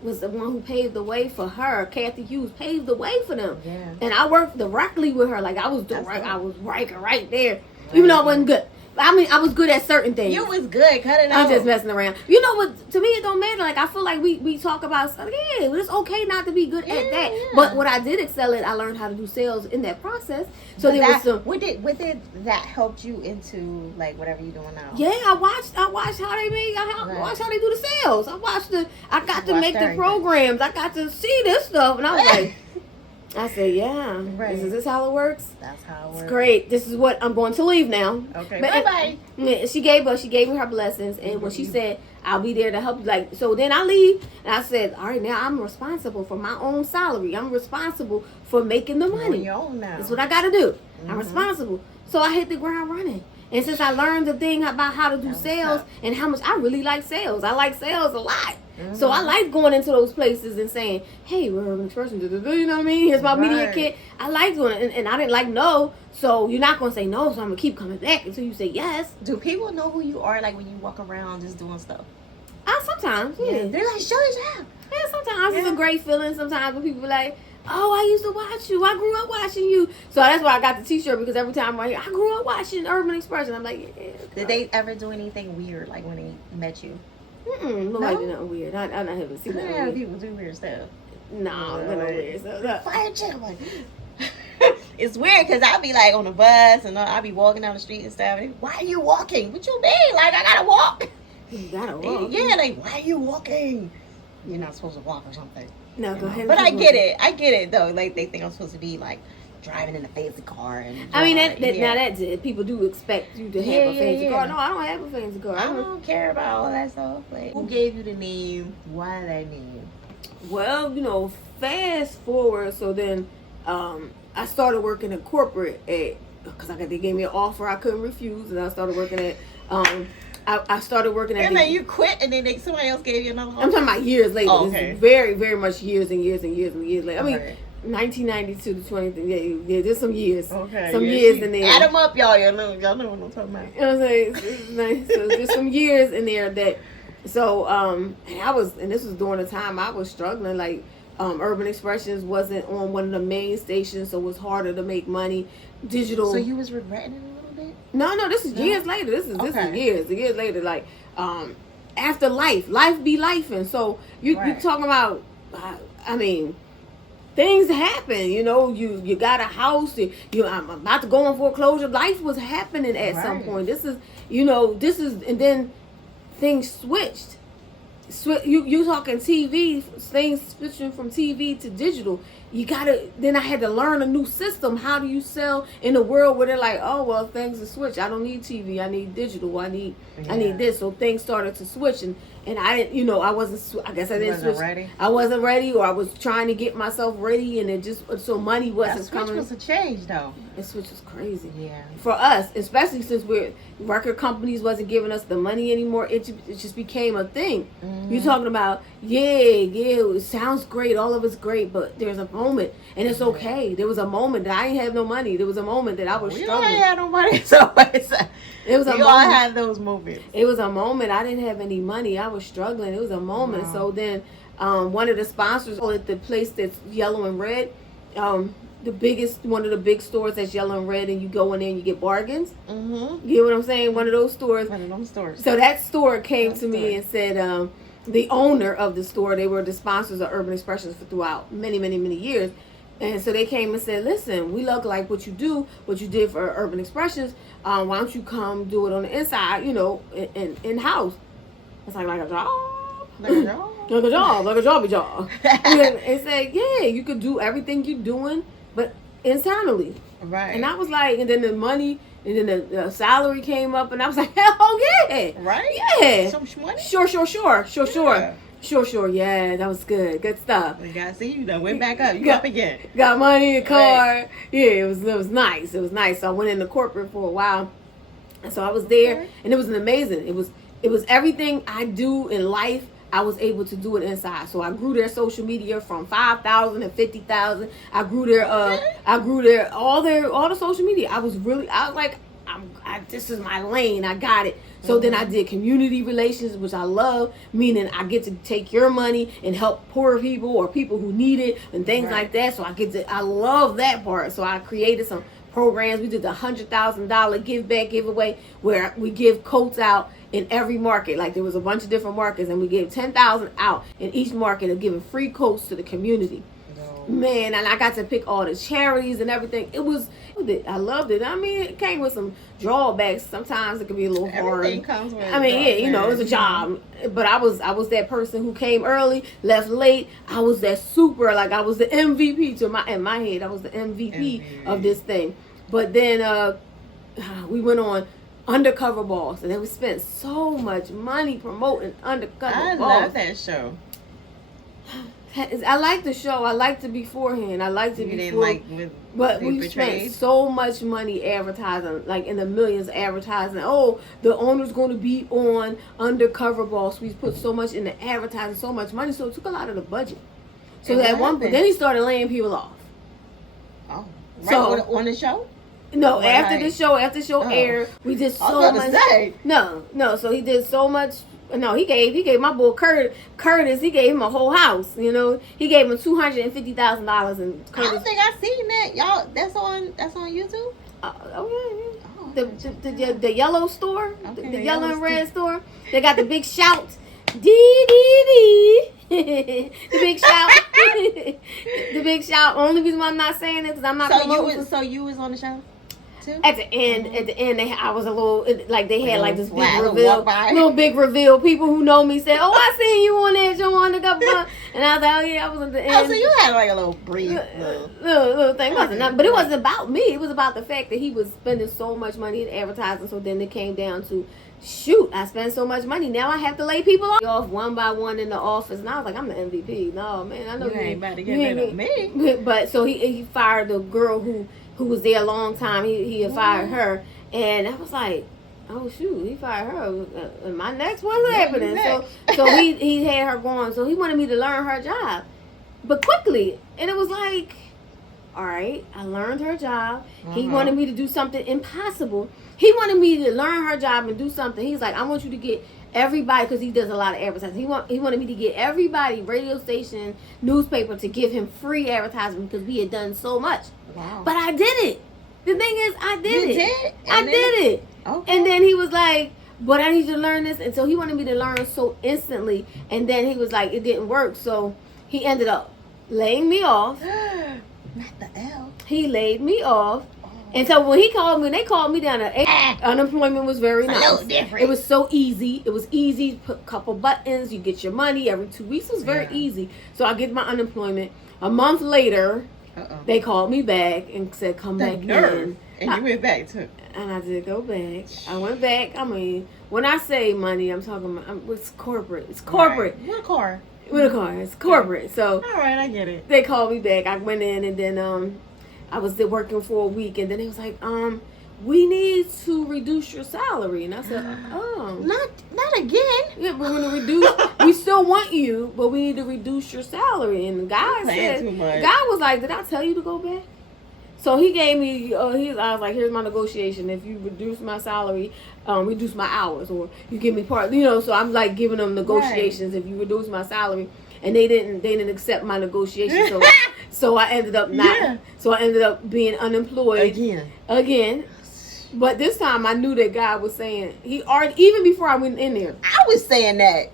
was the one who paved the way for her. Kathy Hughes paved the way for them. Yeah. And I worked directly with her. Like, I was right there. Even though I wasn't good. I mean, I was good at certain things. You was good. Cut it out. I'm just messing around. You know what? To me, it don't matter. Like, I feel like we talk about stuff. Yeah, it's okay not to be good at that. Yeah. But what I did excel at, I learned how to do sales in that process. So but there was some. What did that helped you into, like, whatever you're doing now? Yeah, I watched how they made. I watched how they do the sales. I got to make the programs. I got to see this stuff, and I was like. I said, yeah. Right. Is this how it works? That's how it works. It's great. This is what I'm going to leave now. Okay. Bye-bye. She gave me her blessings. And when she said, I'll be there to help you. Like, so then I leave. And I said, all right, now I'm responsible for my own salary. I'm responsible for making the money. On your own now. That's what I got to do. I'm responsible. So I hit the ground running. And since I learned the thing about how to do sales and how much I really like sales. I like sales a lot. So I like going into those places and saying, hey, we're urban expression, you know what I mean? Here's my media kit. I like doing it. And I didn't like no. So you're not going to say no. So I'm going to keep coming back until you say yes. Do people know who you are, like, when you walk around just doing stuff? Sometimes, yeah. They're like, Shelly's out. Yeah, sometimes it's a great feeling. Sometimes when people are like, oh, I used to watch you. I grew up watching you. So that's why I got the t-shirt, because every time I hear, I grew up watching Urban Expression. I'm like, yeah. Did they ever do anything weird, like, when they met you? Nobody did nothing weird. I haven't seen that. Yeah, people do weird stuff. No, no weird stuff. FiyaChick, like, it's weird because I'll be like on the bus and I'll be walking down the street and stuff. And, why are you walking? What you mean? Like, I gotta walk. You gotta walk. Yeah, like, why are you walking? You're not supposed to walk or something. No, go ahead. But I get it though. Like, they think I'm supposed to be like driving in a fancy car. And I mean, now people do expect you to have a fancy car. No, I don't have a fancy car. I don't care about all that stuff. Like, who gave you the name? Why that name? Well, fast forward. So then, I started working in corporate because they gave me an offer I couldn't refuse, and I started working at. I started working at. And then you quit, and then somebody else gave you another offer. I'm talking about years later. Oh, okay. It's very, very much years and years and years and years later. I mean. 1992 to 20. Yeah, there's some years. Okay. Some years in there. Add them up, y'all. Y'all know what I'm talking about. You know what I'm saying? It's nice. So there's some years in there that. So and this was during the time I was struggling. Like, Urban Expressions wasn't on one of the main stations, so it was harder to make money. Digital. So you was regretting it a little bit? No. This is years later. This is years later. Like, after life be life, and so you talking about. I mean. Things happen, you got a house, I'm about to go on foreclosure. Life was happening at some point. This is, and then things switched. You talking TV, things switching from TV to digital. Then I had to learn a new system. How do you sell in a world where they're like, oh, well, things are switched. I don't need TV. I need digital. I need this. So things started to switch. And I didn't, I guess I didn't switch. Ready? I wasn't ready, or I was trying to get myself ready, and it just, so money wasn't coming. That switch was a change, though. That switch was crazy. Yeah. For us, especially since record companies wasn't giving us the money anymore, it just became a thing. You're talking about, it sounds great, all of it's great, but there's a moment, and it's okay. There was a moment that I didn't have no money. There was a moment that I was struggling. You ain't had no money, so it was a moment. You all had those moments. It was a moment. I didn't have any money. I was struggling. It was a moment. So then, one of the sponsors at the place that's yellow and red, one of the big stores that's yellow and red, and you go in there and you get bargains. You get what I'm saying? One of those stores. One of them stores. So that store came to me and said, the owner of the store. They were the sponsors of Urban Expressions for throughout many, many, many years. And so they came and said, listen, we look like what you do, what you did for Urban Expressions. Why don't you come do it on the inside, in-house? It's like a job. Like a job? Like a job, like a jobby job. And said, yeah, you could do everything you're doing, but internally. Right. And I was like, and then the money, and then the salary came up, and I was like, hell yeah. Right? Yeah. So much money? Sure. Yeah. Sure. Yeah, that was good. Good stuff. You gotta see, you done went back up. You up again. Got money, a car. Right. Yeah, it was nice. It was nice. So I went into corporate for a while. And so I was there, and it was amazing. It was everything I do in life. I was able to do it inside. So I grew their social media from 5,000 to 50,000. I grew their all the social media. I was like, this is my lane. I got it. So then I did community relations, which I love, meaning I get to take your money and help poor people or people who need it and things like that. So I love that part. So I created some programs. We did the $100,000 give back giveaway where we give coats out in every market. Like there was a bunch of different markets, and we gave 10,000 out in each market and giving free coats to the community. Man, and I got to pick all the charities and everything. I loved it. I mean, it came with some drawbacks. Sometimes it could be a little hard. Everything comes with it was a job. But I was that person who came early, left late. I was that I was the MVP in my head. I was the MVP of this thing. But then we went on Undercover Boss, and then we spent so much money promoting Undercover Boss. I love that show. I like the show. I liked it beforehand. I liked it before. But we spent so much money advertising, like in the millions advertising. Oh, the owner's going to be on Undercover Boss. We put so much in the advertising, so much money, so it took a lot of the budget. So at one point, then he started laying people off. Oh, right. So on the show? No, after the show aired, we did so much. No. So he did so much. No, he gave my boy Curtis. He gave him a whole house. He gave him $250,000 and Curtis. I don't think I seen that. Y'all, that's on YouTube. The yellow store, the yellow and red store. They got the big shout, dee. The big shout, the big shout. Only reason why I'm not saying it because I'm not. So you was on the show too? At the end, I was a little like they had like this big reveal, little big reveal. People who know me said, "Oh, I seen you on that show on the cover," and I was like, "Oh yeah, I was at the end." Oh, so you had like a little brief, little thing. But it wasn't about me. It was about the fact that he was spending so much money in advertising. So then it came down to, shoot, I spent so much money. Now I have to lay people off one by one in the office. And I was like, I'm the MVP. No, man, I know you ain't about to get rid of me. But so he fired the girl who was there a long time. He had fired her, and I was like, oh shoot, he fired her. My next what's happening? So he had her going. So he wanted me to learn her job, but quickly, and it was like, all right, I learned her job. He wanted me to do something impossible. He wanted me to learn her job and do something. He's like, I want you to get everybody, because he does a lot of advertising. He wanted me to get everybody, radio station, newspaper, to give him free advertising because we had done so much. Wow. But I did it. The thing is, I did it. I did it. Okay. And then he was like, but I need you to learn this. And so he wanted me to learn so instantly. And then he was like, it didn't work. So he ended up laying me off. Not the L. He laid me off. And so when they called me down to unemployment was very nice. A little different. It was so easy. It was easy. Put a couple buttons. You get your money every 2 weeks. It was very easy. So I get my unemployment. A month later, they called me back and said, come back in. And you went back too. And I did go back. I went back. I mean, when I say money, I'm talking about, it's corporate. It's corporate. Right. With a car. With a car. It's corporate. So. All right, I get it. They called me back. I went in and then I was there working for a week, and then it was like, we need to reduce your salary. And I said, oh. Not again. Yeah, we're going to reduce. We still want you, but we need to reduce your salary. And the guy was like, did I tell you to go back? So he gave me, I was like, here's my negotiation. If you reduce my salary, reduce my hours, or you give me part, so I'm like giving them negotiations. Right. If you reduce my salary, and they didn't accept my negotiation. So I ended up not. Yeah. So I ended up being unemployed again. But this time I knew that God was saying, he already, even before I went in there. I was saying that.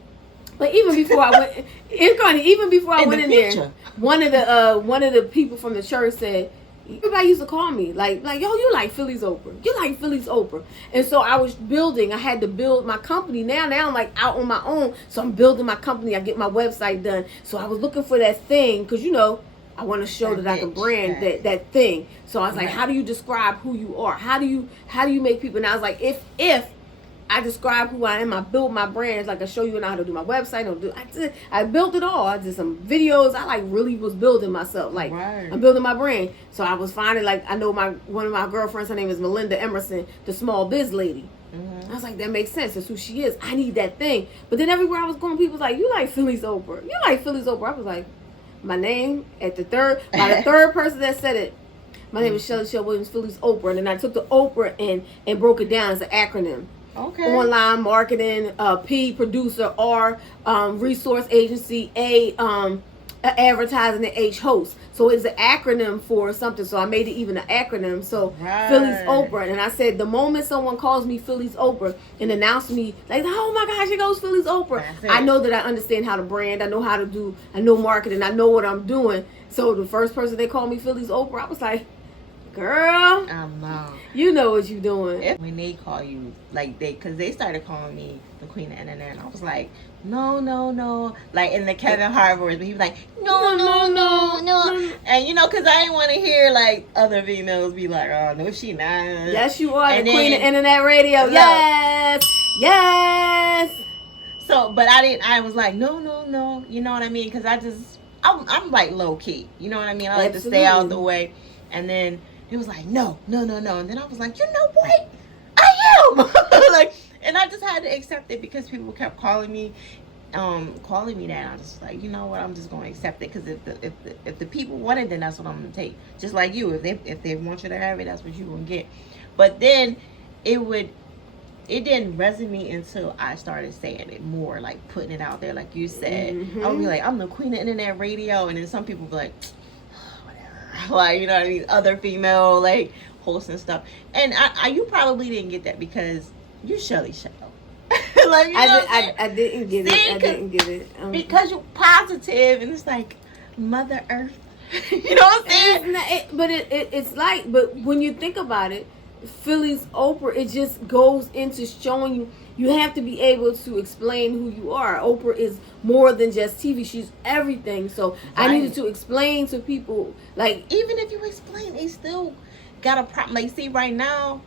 But even before I went, it's funny. Even before I went in there, one of the people from the church said, everybody used to call me like yo, you like Philly's Oprah, you like Philly's Oprah. And so I was building. I had to build my company. Now I'm like out on my own, so I'm building my company. I get my website done. So I was looking for that thing because I want to show that I can brand that thing. So I was like, how do you describe who you are? How do you make people? And I was like, if I describe who I am, I build my brand. It's like I show you how to do my website. I built it all. I did some videos. I like really was building myself. Like I'm building my brand. So I was finding like I know one of my girlfriends. Her name is Melinda Emerson, the small biz lady. I was like, that makes sense. That's who she is. I need that thing. But then everywhere I was going, people was like, you like Philly's Oprah. You like Philly's Oprah. I was like, my name by the third person that said it. My name is Shelly Shel Williams, Philly's Oprah. And then I took the Oprah and broke it down as an acronym. Okay. Online marketing, P, producer, R, resource agency, A, advertising, and H, host. So it's an acronym for something. So I made it even an acronym. So Philly's Oprah. And I said, the moment someone calls me Philly's Oprah and announces me, like, oh my gosh, here goes Philly's Oprah. I know that I understand how to brand. I know marketing. I know what I'm doing. So the first person they called me Philly's Oprah, I was like, girl, you know what you're doing. When they call you because they started calling me the Queen of the Internet, and I was like, no, like in the Kevin Hart voice, but he was like, no, and because I didn't want to hear like other females be like, oh no, she not. Yes, you are the Queen of Internet Radio. Yes. So, but I was like, no, you know what I mean? Because I'm like low key, you know what I mean? I like to stay out the way, and then. It was like, no. And then I was like, you know what? I am. And I just had to accept it because people kept calling me that. I was just like, you know what? I'm just going to accept it because if the people want it, then that's what I'm going to take. Just like you, if they want you to have it, that's what you're going to get. But then it didn't resonate until I started saying it more, like putting it out there, like you said. I would be like, I'm the Queen of Internet Radio, and then some people be like, like, you know what I mean, other female like hosts and stuff, and you probably didn't get that because you're Shelly Shel. Like, I didn't get it because you're positive, and it's like Mother Earth. You know what I'm saying? But when you think about it, Philly's Oprah, it just goes into showing you have to be able to explain who you are. Oprah is more than just TV. She's everything. So I needed to explain to people, like, even if you explain, they still got a problem. Like, see, right now,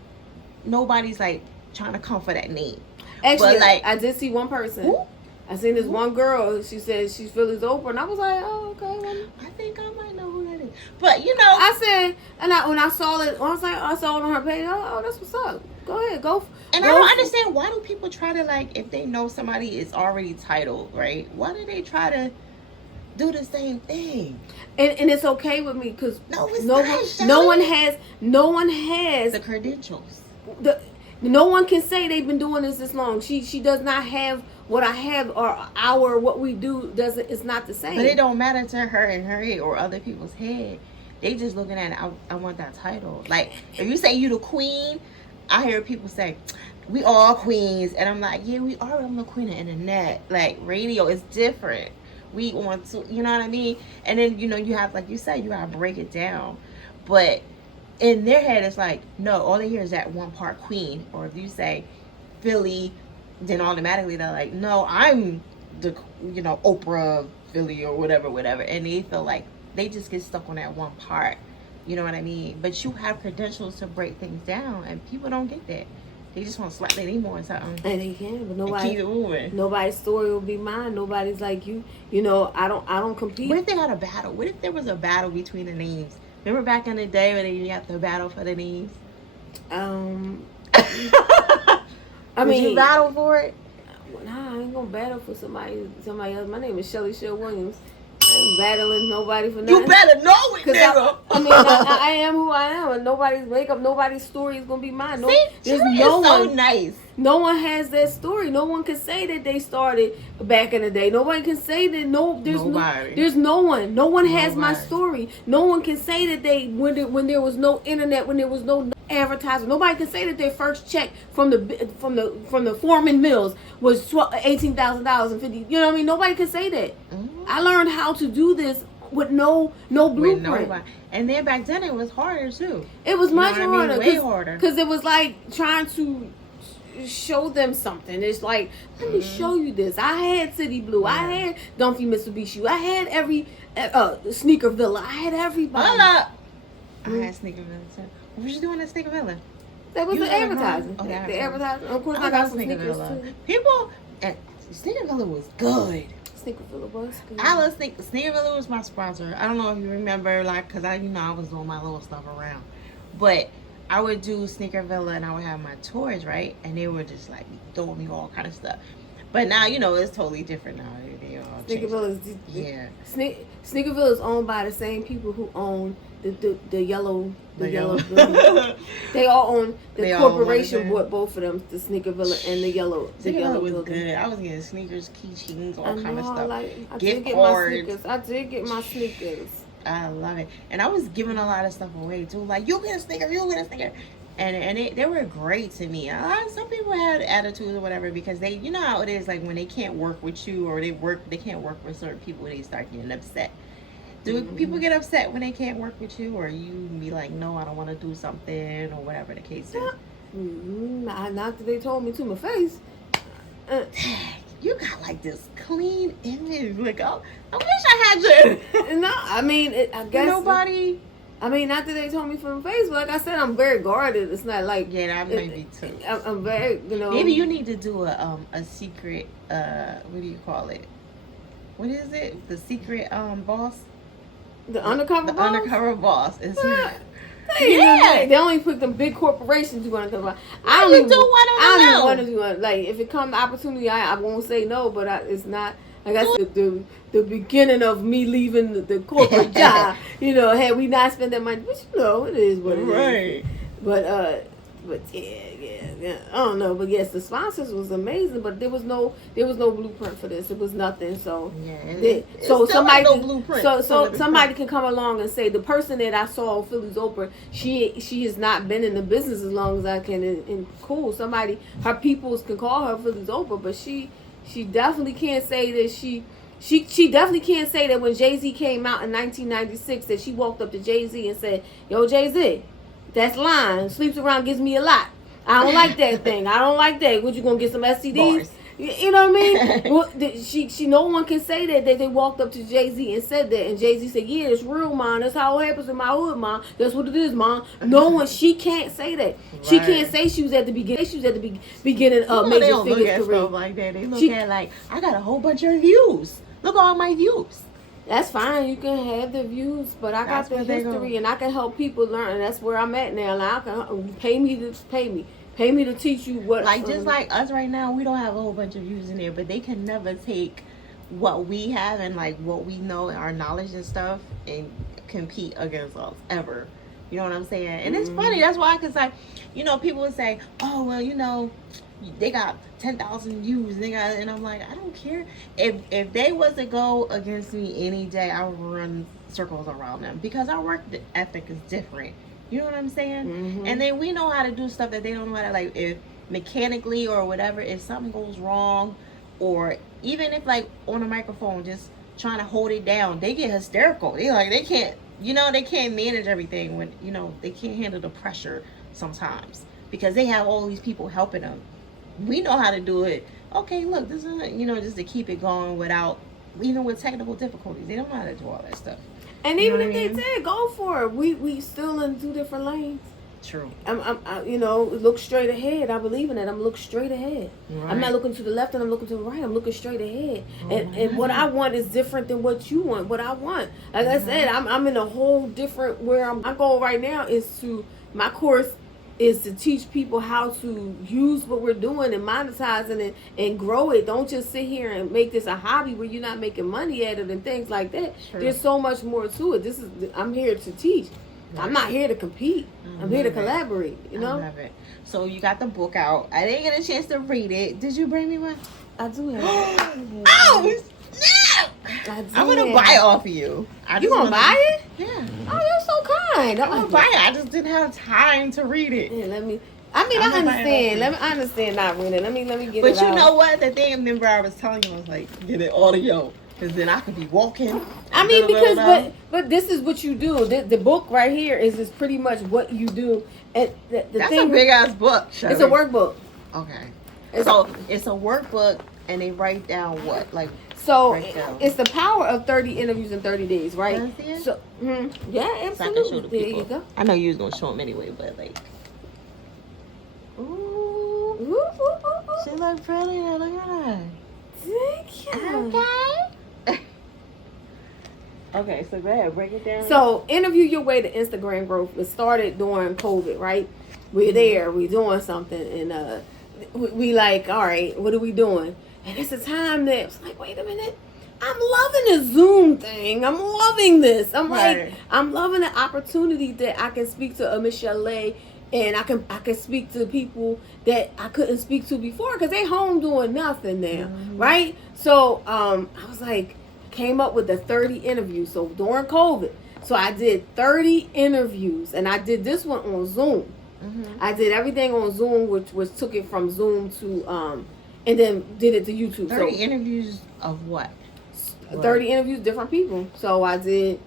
nobody's like trying to come for that name. Actually, but, like, I did see one person. Who? I seen this one girl. She said she's Philly's Oprah, and I was like, oh, okay. Well, I think I might know who that is. But I said, and when I saw it, I saw it on her page. Oh, that's what's up. Go ahead, go. And I don't understand, why do people try to, like, if they know somebody is already titled, right? Why do they try to do the same thing? And it's okay with me because no one has the credentials. No one can say they've been doing this long. She does not have what I have, or what we do doesn't. It's not the same. But it don't matter to her and her head or other people's head. They just looking at it. I want that title. Like, if you say you the queen, I hear people say, we all queens, and I'm like, yeah, we are. I'm the queen of internet. Like, radio is different. We want to, you know what I mean? And then, you have, like you said, you gotta break it down. But in their head, it's like, no, all they hear is that one part queen. Or if you say Philly, then automatically they're like, no, I'm the, Oprah Philly or whatever. And they feel like they just get stuck on that one part. You know what I mean? But you have credentials to break things down, and people don't get that. They just want to slap their name on something. And they can, but keep it moving. Nobody's story will be mine. Nobody's like you. I don't compete. What if they had a battle? What if there was a battle between the names? Remember back in the day when you had to battle for the names? Would you battle for it? Nah, I ain't gonna battle for somebody else. My name is Shelly Shel Williams. I ain't battling nobody for nothing. You better know it, nigga. I am who I am, and nobody's story is gonna be mine. So nice. No one has that story. No one can say that they started back in the day. Nobody can say that. There's no one. No one has my story. No one can say that when there was no internet, when there was no. advertisement. Nobody can say that their first check from the Foreman Mills was $18,000 and 50. You know what I mean? Nobody can say that. Mm-hmm. I learned how to do this with no blueprint. And then back then it was harder too. It was much harder. Way harder. Because it was like trying to show them something. It's like, let me show you this. I had City Blue. I had Dumphy Mitsubishi. I had every Sneaker Villa. I had everybody. Hold up. I had Sneaker Villa too. What was you doing at Sneaker Villa? That was the advertising. The advertising. Of course, I got some sneakers too. People at Sneaker Villa was good. Sneaker Villa was good. I love Sneaker Villa was my sponsor. I don't know if you remember, like, cause I was doing my little stuff around, but I would do Sneaker Villa and I would have my tours, right? And they would just like throwing me all kind of stuff. But now, it's totally different now. They all Sneaker Villa is Sneaker Villa is owned by the same people who own the yellow building. They all own the corporation bought both of them, the Sneaker Villa and the yellow was building. Good. I was getting sneakers, keychains, all kind of stuff. I did get my sneakers. I love it. And I was giving a lot of stuff away too. Like, you get a sneaker. And they were great to me. Some people had attitudes or whatever because they, you know how it is, like when they can't work with you or they can't work with certain people, they start getting upset. Do people get upset when they can't work with you, or you be like, no, I don't want to do something, or whatever the case is? Not that they told me to my face. You got like this clean image. Like, oh, I wish I had you. No, I mean, I guess nobody. I mean, not that they told me from the face, but like I said, I'm very guarded. It's not like that may be too. I'm very, Maybe you need to do a secret. What do you call it? What is it? The secret boss. The undercover boss. The undercover boss is. They only put them big corporations do undercover. I don't even want to do it. Like, if it comes the opportunity, I won't say no. But it's not. Like I said, the beginning of me leaving the corporate job, had we not spent that money, but it is what it is. Right. But yeah. I don't know. But yes, the sponsors was amazing, but there was no blueprint for this. It was nothing. So somebody no blueprint. So somebody can come along and say the person that I saw on Philly's Oprah, she has not been in the business as long as I can. And cool, her peoples can call her Philly's Oprah, but she definitely can't say that she definitely can't say that when Jay-Z came out in 1996 that she walked up to Jay-Z and said, yo, Jay-Z, that's lying. Sleeps around gives me a lot. I don't like that thing. I don't like that. What, you gonna get some STDs? Bars. You know what I mean? Well, no one can say that they walked up to Jay-Z and said that, and Jay-Z said, yeah, it's real, man. That's how it happens in my hood, man. That's what it is, man. No one, she can't say that. Right. She can't say she was at the beginning. She was at the beginning of Major Figures' career. They don't look at stuff like that. They look at like, I got a whole bunch of views. Look at all my views. That's fine. You can have the views, but I got the history, and I can help people learn. And that's where I'm at now. Like, I can pay me to teach you what. Like just like us right now, we don't have a whole bunch of views in there, but they can never take what we have and like what we know and our knowledge and stuff and compete against us ever. You know what I'm saying? And it's funny. That's why, cause like, people would say, oh well, they got 10,000 views. And I'm like, I don't care. If they was to go against me any day, I would run circles around them because our work ethic is different. You know what I'm saying? Mm-hmm. And then we know how to do stuff that they don't know how to, like, if mechanically or whatever, if something goes wrong, or even if like on a microphone, just trying to hold it down, they get hysterical. They can't manage everything when, they can't handle the pressure sometimes because they have all these people helping them. We know how to do it. Okay, look, this is, just to keep it going without, even with technical difficulties. They don't know how to do all that stuff. And even if they did, go for it. We still in 2 different lanes. True. Look straight ahead. I believe in it. I'm looking straight ahead. Right. I'm not looking to the left and I'm looking to the right. I'm looking straight ahead. And what I want is different than what you want. What I want, like I said, I'm in a whole different my goal right now is my course is to teach people how to use what we're doing and monetizing it and grow it. Don't just sit here and make this a hobby where you're not making money at it and things like that. Sure. There's so much more to it. I'm here to teach. Right. I'm not here to compete. I'm here to collaborate. I love it. So you got the book out. I didn't get a chance to read it. Did you bring me one? I do have it. Oh, snap! I'm gonna buy it off of you. You gonna buy it? Yeah. Oh, you're so fine. I'm gonna buy it. I just didn't have time to read it. Yeah, I understand. I understand not reading it. Let me get it out. But you know what? The thing, remember I was telling you, I was like, get it audio. Because then I could be walking. I mean, because, but this is what you do. The book right here is pretty much what you do. And that's a big-ass book, Shelly. It's a workbook. Okay. So it's a workbook, and they write down what? Like, so it's the power of 30 interviews in 30 days, right? Can I see it? So, yeah, absolutely. So I can show the there people. You go. I know you was going to show them anyway, but like. Ooh. Ooh, ooh, ooh. She look pretty. Look at her. Thank you. Okay. Okay, so go ahead, break it down. So, interview your way to Instagram growth. It started during COVID, right? We're there, we're doing something, and we like, all right, what are we doing? And it's a time that it's like, wait a minute, I'm loving the Zoom thing. I'm loving this. I'm like, I'm loving the opportunity that I can speak to Miss Shelly, and I can speak to people that I couldn't speak to before because they home doing nothing now, right? So I was like, came up with the 30 interviews. So during COVID, so I did 30 interviews, and I did this one on Zoom. I did everything on Zoom, which took it from Zoom to and then did it to YouTube. 30 interviews of what? 30 interviews, different people. So I did.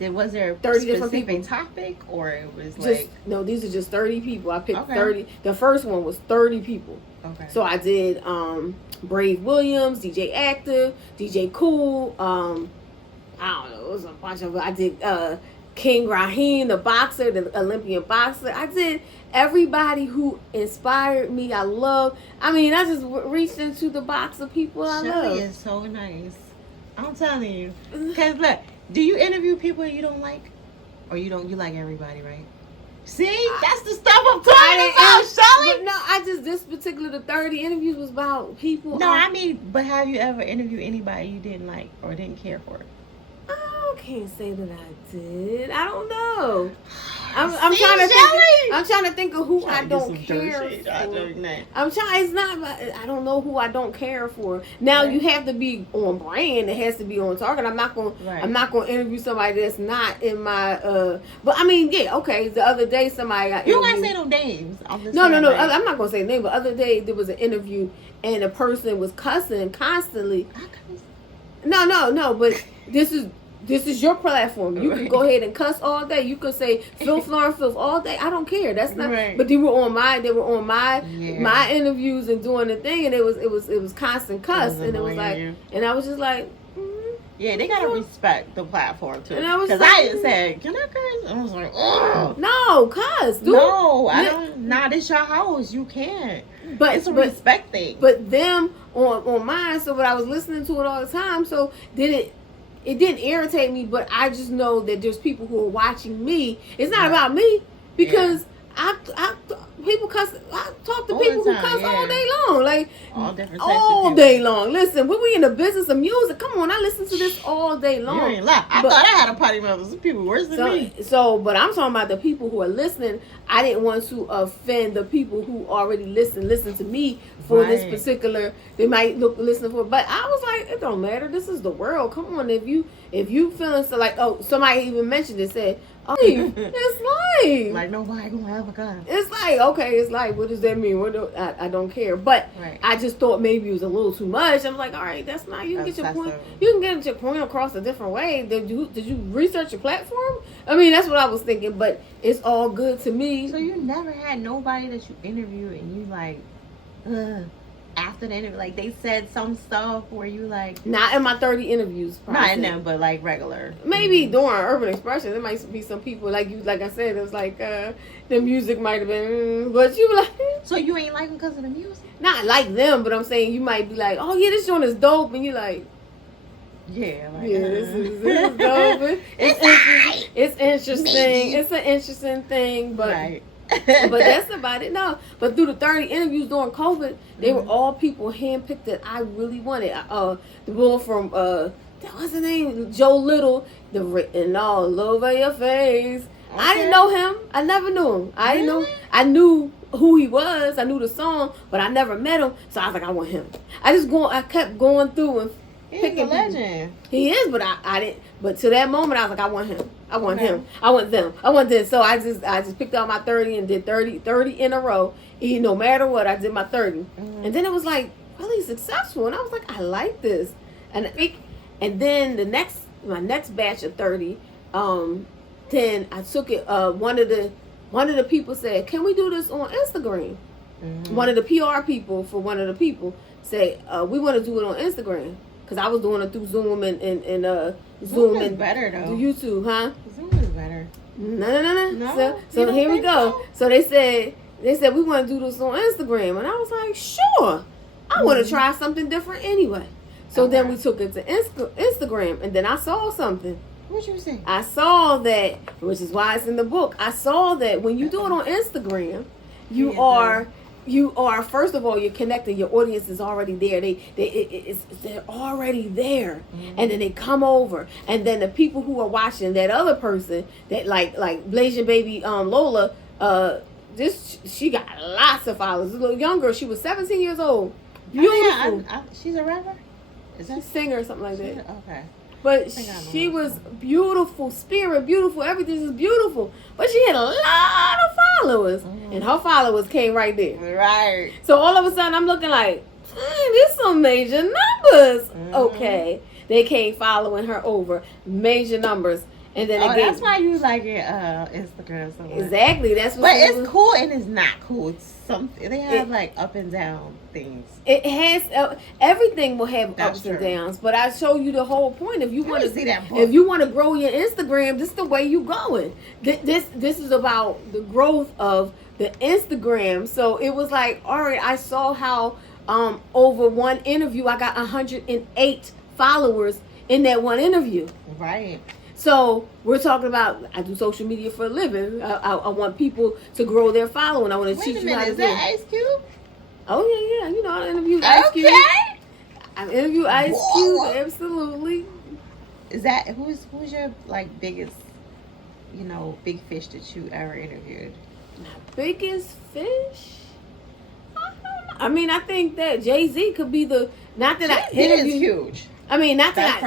Was there a 30 different specific topic, or it was just, like? No, these are just 30 people. I picked 30. The first one was 30 people. Okay. So I did Brave Williams, DJ Active, DJ Cool. I don't know. It was a bunch of. I did King Raheem, the boxer, the Olympian boxer. I did everybody who inspired me. I just reached into the box of people I love. Shelly is so nice. I'm telling you. Because look, do you interview people you don't like? Or you like everybody, right? See? That's the stuff I'm talking about, Shelly. No, this particular, the 30 interviews was about people. No, I mean, but have you ever interviewed anybody you didn't like or didn't care for? I can't say that I did. I don't know. I'm trying to think of who I don't care for. It's not. I don't know who I don't care for. Now you have to be on brand. It has to be on target. I'm not going. I'm not going to interview somebody that's not in my. But I mean, yeah, okay. The other day somebody got. You gotta say no names. No. I'm not gonna say name. But the other day there was an interview and a person was cussing constantly. No. But this is your platform. You can go ahead and cuss all day. You can say filth all day. I don't care. That's not. Right. But they were on my interviews and doing the thing, and it was constant cuss, and it was like, and I was just like. Yeah, they gotta respect the platform too. Because I said, "Can I curse?" And I was like, "Oh, no, cuss, dude. No, I don't. Nah, this your house. You can't." But it's a respect thing. But them on mine. So, but I was listening to it all the time. So it didn't irritate me, but I just know that there's people who are watching me. It's not about me because people cuss. I talk to all people who cuss all day long, like all different types all day long. Listen, when we in the business of music, come on, I listen to this all day long. You ain't lie. I thought I had a party member. Some people worse than me. So, but I'm talking about the people who are listening. I didn't want to offend the people who already listen to me for this particular. They might listen for, but I was like, it don't matter. This is the world. Come on, if you feeling so like, somebody even mentioned it, said. Oh, it's like nobody gonna have a gun. It's like, okay, it's like, what does that mean? I don't care, but I just thought maybe it was a little too much. I'm like, all right, that's not. You can get your point. You can get your point across a different way. Did you research your platform? I mean, that's what I was thinking, but it's all good to me. So you never had nobody that you interviewed and you like, after the interview, like they said some stuff where you like not in my 30 interviews process. Not in them, but like regular maybe during Urban Expression there might be some people like I said, it was like the music might have been but you like so you ain't like them because of the music? Not like them, but I'm saying you might be like, oh yeah, this joint is dope, and you're like, this is dope. It's interesting. Maybe. It's an interesting thing, but but that's about it. No, but through the 30 interviews during COVID, they were all people handpicked that I really wanted. The boy from what's his name, Joe Little, the written all over your face. Okay. I didn't know him. I never knew him. I didn't know. I knew who he was. I knew the song, but I never met him. So I was like, I want him. I kept going through and He's a legend. He is, but I didn't. But to that moment, I was like, I want him. I want him. I want them. I want this. So I just picked out my 30 and did 30 in a row. No matter what, I did my 30. Mm-hmm. And then it was like really successful, and I was like, I like this. And then my next batch of 30, then I took it. One of the people said, "Can we do this on Instagram?" Mm-hmm. One of the PR people for one of the people said, "We want to do it on Instagram." Because I was doing it through Zoom and Zoom is better though. YouTube, huh? Zoom is better. No. So here we go. So they said we want to do this on Instagram, and I was like, sure. I want to try something different anyway. So then we took it to Instagram, and then I saw something. What you say? I saw that, which is why it's in the book. I saw that when you do it on Instagram, you are first of all, you're connected. Your audience is already there. They're already there, and then they come over, and then the people who are watching that other person that like Blasian baby Lola, she got lots of followers. A little younger, she was 17 years old. Beautiful. She's a rapper. Is that a singer or something like that? Okay. But she was beautiful, spirit, beautiful, everything is beautiful. But she had a lot of followers. And her followers came right there. Right. So all of a sudden I'm looking like, there's some major numbers. Okay. They came following her over. Major numbers. And then that's why you like your Instagram so much. Exactly. That's what. But it's cool and it's not cool. It's something they have like up and down things. It has everything will have ups and downs. But I show you the whole point. If you want to see that book. If you want to grow your Instagram, this is the way you going. This is about the growth of the Instagram. So it was like, all right, I saw how over one interview I got 108 followers in that one interview. Right. So we're talking about, I do social media for a living. I want people to grow their following. I want to teach you how to do it. Is that Ice Cube? Oh yeah. You know, I interviewed Ice Cube. Okay. I interviewed Ice Cube. Absolutely. Is that who's your like biggest, big fish that you ever interviewed? My biggest fish? I don't know. I mean, I think that Jay-Z could be the. Not that I interviewed. Jay-Z is huge. I mean, not that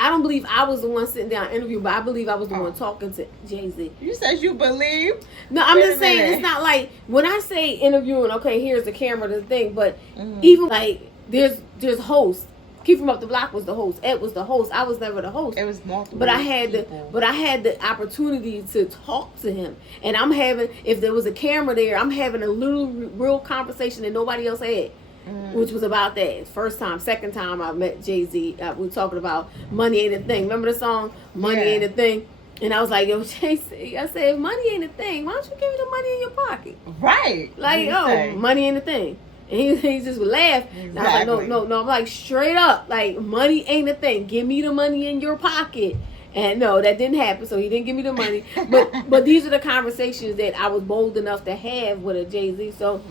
I don't believe I was the one sitting down interviewing, but I believe I was the one talking to Jay-Z. You said you believe? No, I'm just saying it's not like when I say interviewing. Okay, here's the camera, the thing, but even like there's hosts. Keith from Up the Block was the host. Ed was the host. I was never the host. It was multiple. But I had the opportunity to talk to him, and if there was a camera there, I'm having a little real conversation that nobody else had. Which was about that. First time, second time I met Jay-Z, we were talking about money ain't a thing. Remember the song, Money Ain't a Thing? And I was like, yo, Jay-Z, I said, if money ain't a thing, why don't you give me the money in your pocket? Right. Like, money ain't a thing. And he just laughed. Exactly. And I was like, no. I'm like, straight up, like, money ain't a thing. Give me the money in your pocket. And no, that didn't happen, so he didn't give me the money. But these are the conversations that I was bold enough to have with a Jay-Z. So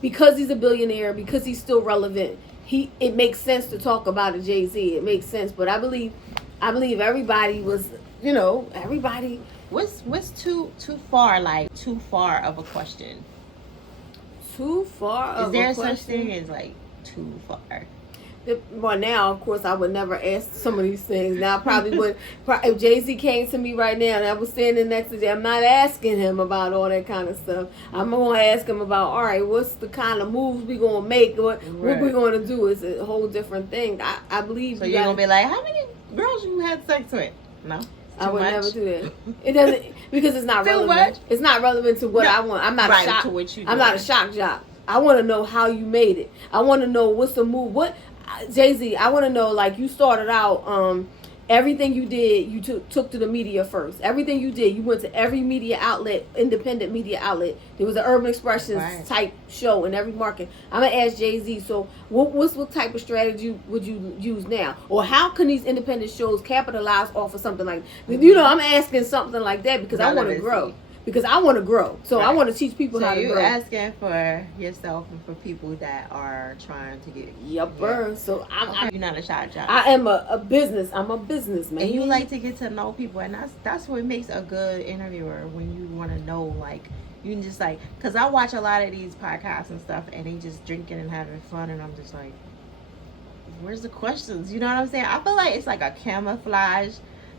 because he's a billionaire, because he's still relevant, it makes sense to talk about a Jay-Z. It makes sense. But I believe everybody was, everybody. What's too far, like too far of a question? Too far of a question? Is there such thing as like too far? Well, now, of course, I would never ask some of these things. Now, I probably would. If Jay-Z came to me right now and I was standing next to him, I'm not asking him about all that kind of stuff. I'm going to ask him about, all right, what's the kind of moves we going to make? What we going to do is a whole different thing. I believe. So you're going to be like, how many girls you had sex with? No. I would never do that. It doesn't, because it's not relevant. Much? It's not relevant to what I want. I'm not a shock. To what you I'm not a shock jock. I want to know how you made it. I want to know what's the move. Jay-Z, I want to know, like, you started out, everything you did, you took to the media first. Everything you did, you went to every media outlet, independent media outlet. There was an Urban Expressions type show in every market. I'm going to ask Jay-Z, so what type of strategy would you use now? Or how can these independent shows capitalize off of something like that? I'm asking something like that because I want to grow. Because I want to grow. So I want to teach people how to grow. So you're asking for yourself and for people that are trying to get... Yep. So you're not a shot job. I am a business. I'm a businessman. And you like to get to know people. And that's what makes a good interviewer, when you want to know, like, you can just like... Because I watch a lot of these podcasts and stuff, and they just drinking and having fun, and I'm just like... where's the questions? You know what I'm saying? I feel like it's like a camouflage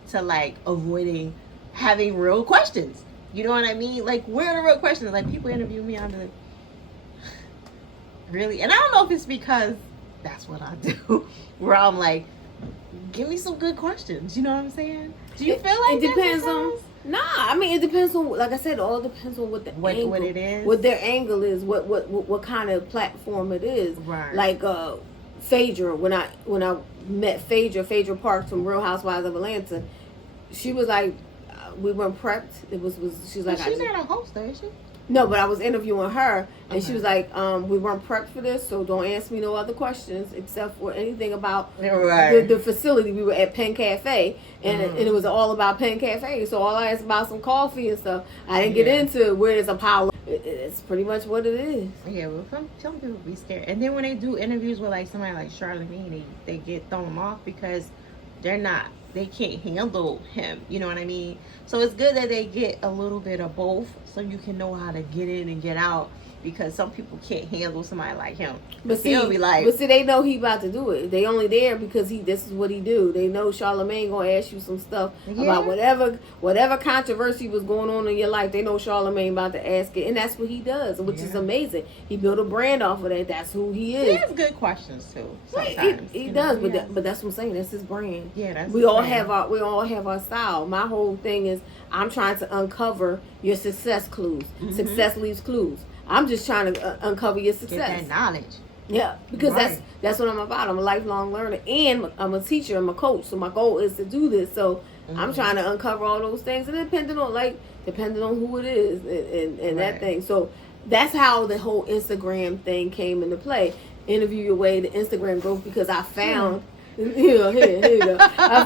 to like avoiding having real questions. You know what I mean? Like, where are the real questions? Like, people interview me, I'm like, really? And I don't know if it's because that's what I do, where I'm like, give me some good questions. You know what I'm saying? Do you feel like it depends on? Nah, I mean it depends on. Like I said, it all depends on what angle, what it is, what their angle is, what kind of platform it is. Right. Like Phaedra, when I met Phaedra Parks from Real Housewives of Atlanta, she was like, we weren't prepped. It was she was like, she's not a host though, is she? No, but I was interviewing her, and she was like, we weren't prepped for this, so don't ask me no other questions except for anything about the facility. We were at Penn Cafe, and it was all about Penn Cafe, so all I asked about some coffee and stuff. I didn't get into where there's a power. It's pretty much what it is. Yeah, well, some people be scared. And then when they do interviews with like somebody like Charlamagne, they get thrown off because they can't handle him. You know what I mean? So it's good that they get a little bit of both so you can know how to get in and get out, because some people can't handle somebody like him. But see, they'll be like, they know he about to do it. They only there because this is what he do. They know Charlamagne gonna ask you some stuff about whatever controversy was going on in your life. They know Charlamagne about to ask it, and that's what he does, which is amazing. He built a brand off of that. That's who he is. He has good questions too. Sometimes he does, but that's what I'm saying. That's his brand. Yeah, we all have our style. My whole thing is I'm trying to uncover your success clues. Success leaves clues. I'm just trying to uncover your success. Get that knowledge. Yeah, because that's what I'm about. I'm a lifelong learner, and I'm a teacher. I'm a coach. So my goal is to do this. So I'm trying to uncover all those things, and depending on who it is and that thing. So that's how the whole Instagram thing came into play. Interview your way to Instagram growth, because I found here you go. I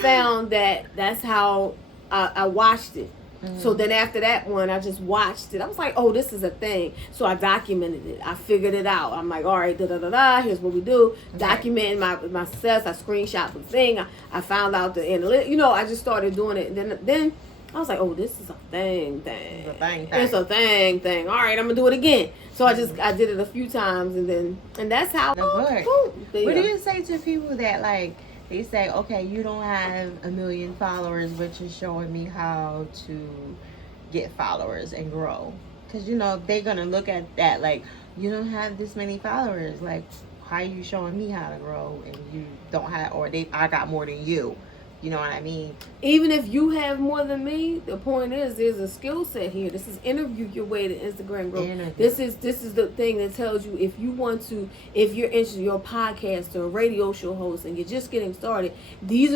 found that's how I watched it. So then after that one, I just watched it. I was like, oh, this is a thing. So I documented it. I figured it out. I'm like, all right, here's what we do. Documenting my success. I screenshot the thing. I found out the analytics. I just started doing it. And then I was like, oh, this is a thing. It's a thing. All right, I'm going to do it again. So I did it a few times, and that's how. What do you say to people that, like, they say, okay, you don't have 1 million followers, but you're showing me how to get followers and grow? Because, they're going to look at that like, you don't have this many followers. Like, how are you showing me how to grow and you don't have, I got more than you? You know what I mean? Even if you have more than me, the point is there's a skill set here. This is interview your way to Instagram growth. This is the thing that tells you if you're interested, you're a podcaster, a radio show host, and you're just getting started. This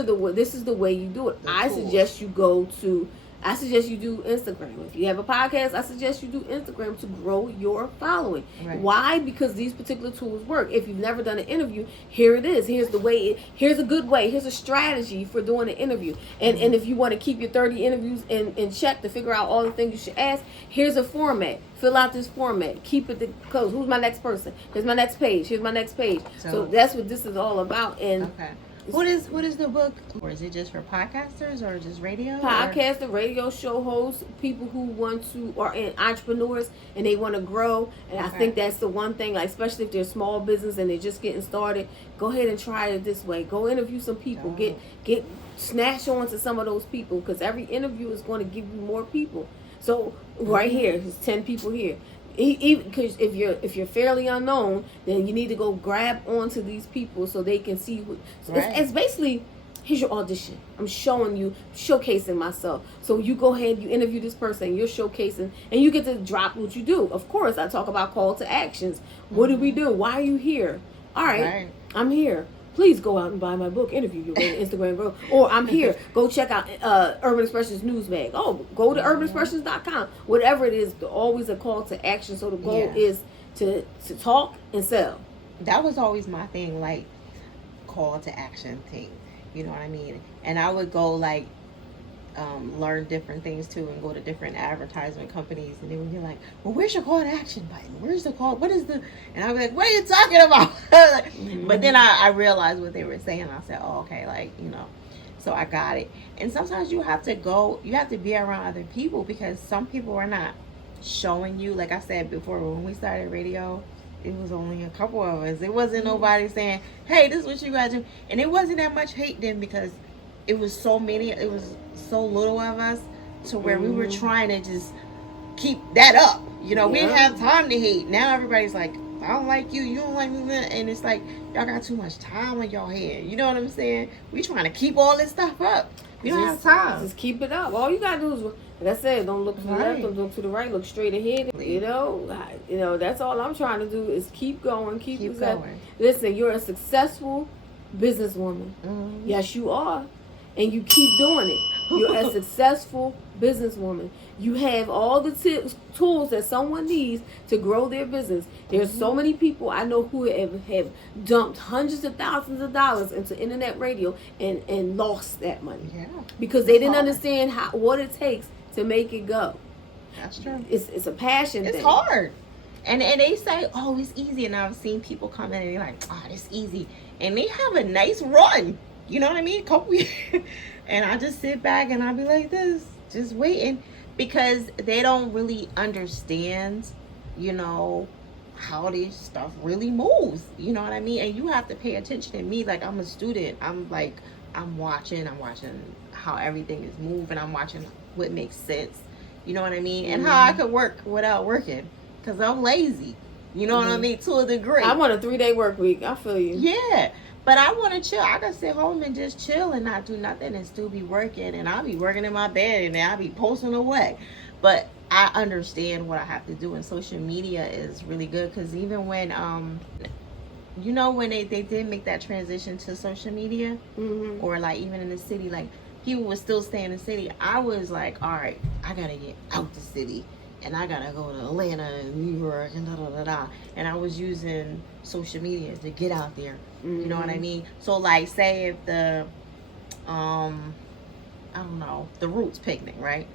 is the way you do it. I suggest you do Instagram. If you have a podcast, I suggest you do Instagram to grow your following. Right. Why? Because these particular tools work. If you've never done an interview, here it is. Here's the way. Here's a good way. Here's a strategy for doing an interview. And if you want to keep your 30 interviews in check to figure out all the things you should ask, here's a format. Fill out this format. Keep it close. Who's my next person? Here's my next page. Here's my next page. So that's what this is all about. And What is the book? Or is it just for podcasters or just radio? Podcaster, radio show hosts, people who are entrepreneurs and they want to grow. And I think that's the one thing, like, especially if they're small business and they're just getting started, go ahead and try it this way. Go interview some people. Get snatch on to some of those people, because every interview is going to give you more people. So right here, there's 10 people here. Even because if you're fairly unknown, then you need to go grab onto these people so they can see who. So it's basically, here's your audition. I'm showcasing myself. So you go ahead, you interview this person, you're showcasing, and you get to drop what you do. Of course, I talk about call to actions. What do we do? Why are you here? All right. I'm here. Please go out and buy my book, Interview Your Way to Instagram Growth. Or I'm here. Go check out Urban Expressions News Bag. Oh, go to urbanexpressions.com. Whatever it is, always a call to action. So the goal is to talk and sell. That was always my thing, like, call to action thing. You know what I mean? And I would go, like, learn different things too, and go to different advertisement companies, and they would be like, well, where's your call to action button? Where's the call? What is the? And I'd be like, what are you talking about? But then I realized what they were saying. I said, oh, okay, like, so I got it. And sometimes you have to be around other people, because some people are not showing you. Like I said before, when we started radio, it was only a couple of us. It wasn't nobody saying, hey, this is what you gotta do. And it wasn't that much hate then because it was so many, it was so little of us to where we were trying to just keep that up. You know, we didn't have time to hate. Now everybody's like, I don't like you, you don't like me. And it's like, y'all got too much time on y'all head. You know what I'm saying? We trying to keep all this stuff up. We don't have time. Just keep it up. All you gotta do is, like I said, don't look to the left, don't look to the right, look straight ahead. You know, that's all I'm trying to do is keep going, keep going. Listen, you're a successful businesswoman. Mm-hmm. Yes, you are. And you keep doing it. You're a successful businesswoman. You have all the tools that someone needs to grow their business. There's so many people I know who have dumped hundreds of thousands of dollars into internet radio and lost that money. Yeah. Because they didn't understand what it takes to make it go. That's true. It's a passion thing. It's hard. And they say, oh, it's easy. And I've seen people come in and they're like, oh, it's easy. And they have a nice run. You know what I mean? Couple years. And I just sit back and I be like this, just waiting. Because they don't really understand, you know, how this stuff really moves. You know what I mean? And you have to pay attention to me. Like, I'm a student. I'm watching how everything is moving. I'm watching what makes sense. You know what I mean? And how I could work without working. Because I'm lazy. You know what I mean? To a degree. I want a 3-day work week. I feel you. Yeah. But I want to chill. I can sit home and just chill and not do nothing and still be working. And I'll be working in my bed and I'll be posting away. But I understand what I have to do. And social media is really good. Because even when, you know, when they did make that transition to social media, or like even in the city, like people would still stay in the city. I was like, all right, I got to get out the city. And I gotta go to Atlanta and New York and da-da-da-da. And I was using social media to get out there. You know what I mean? So like say if the, I don't know, the Roots picnic, right?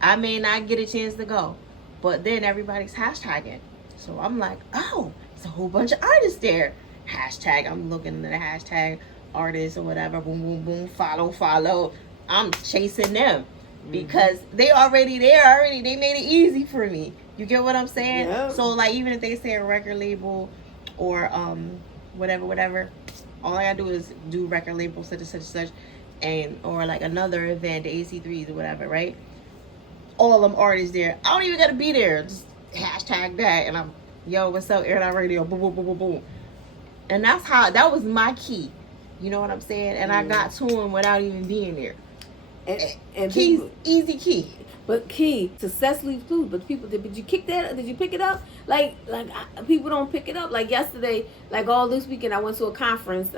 I may not get a chance to go. But then everybody's hashtagging. So I'm like, oh, it's a whole bunch of artists there. Hashtag, I'm looking at the hashtag artists or whatever. Boom, boom, boom, follow. I'm chasing them. Because they already there they made it easy for me. You get what I'm saying? Yep. So like even if they say a record label or whatever, all I gotta do is do record label such and such and or like another event, the AC3s or whatever, right? All of them artists there. I don't even gotta be there. Just hashtag that and I'm what's up, Airitoutradio, boom, boom, boom, boom, boom. And that was my key. You know what I'm saying? And I got to him without even being there. And keys, easy key. But key, success leaves clues. But people, did you kick that? Did you pick it up? Like people don't pick it up. Like yesterday, like all this weekend, I went to a conference,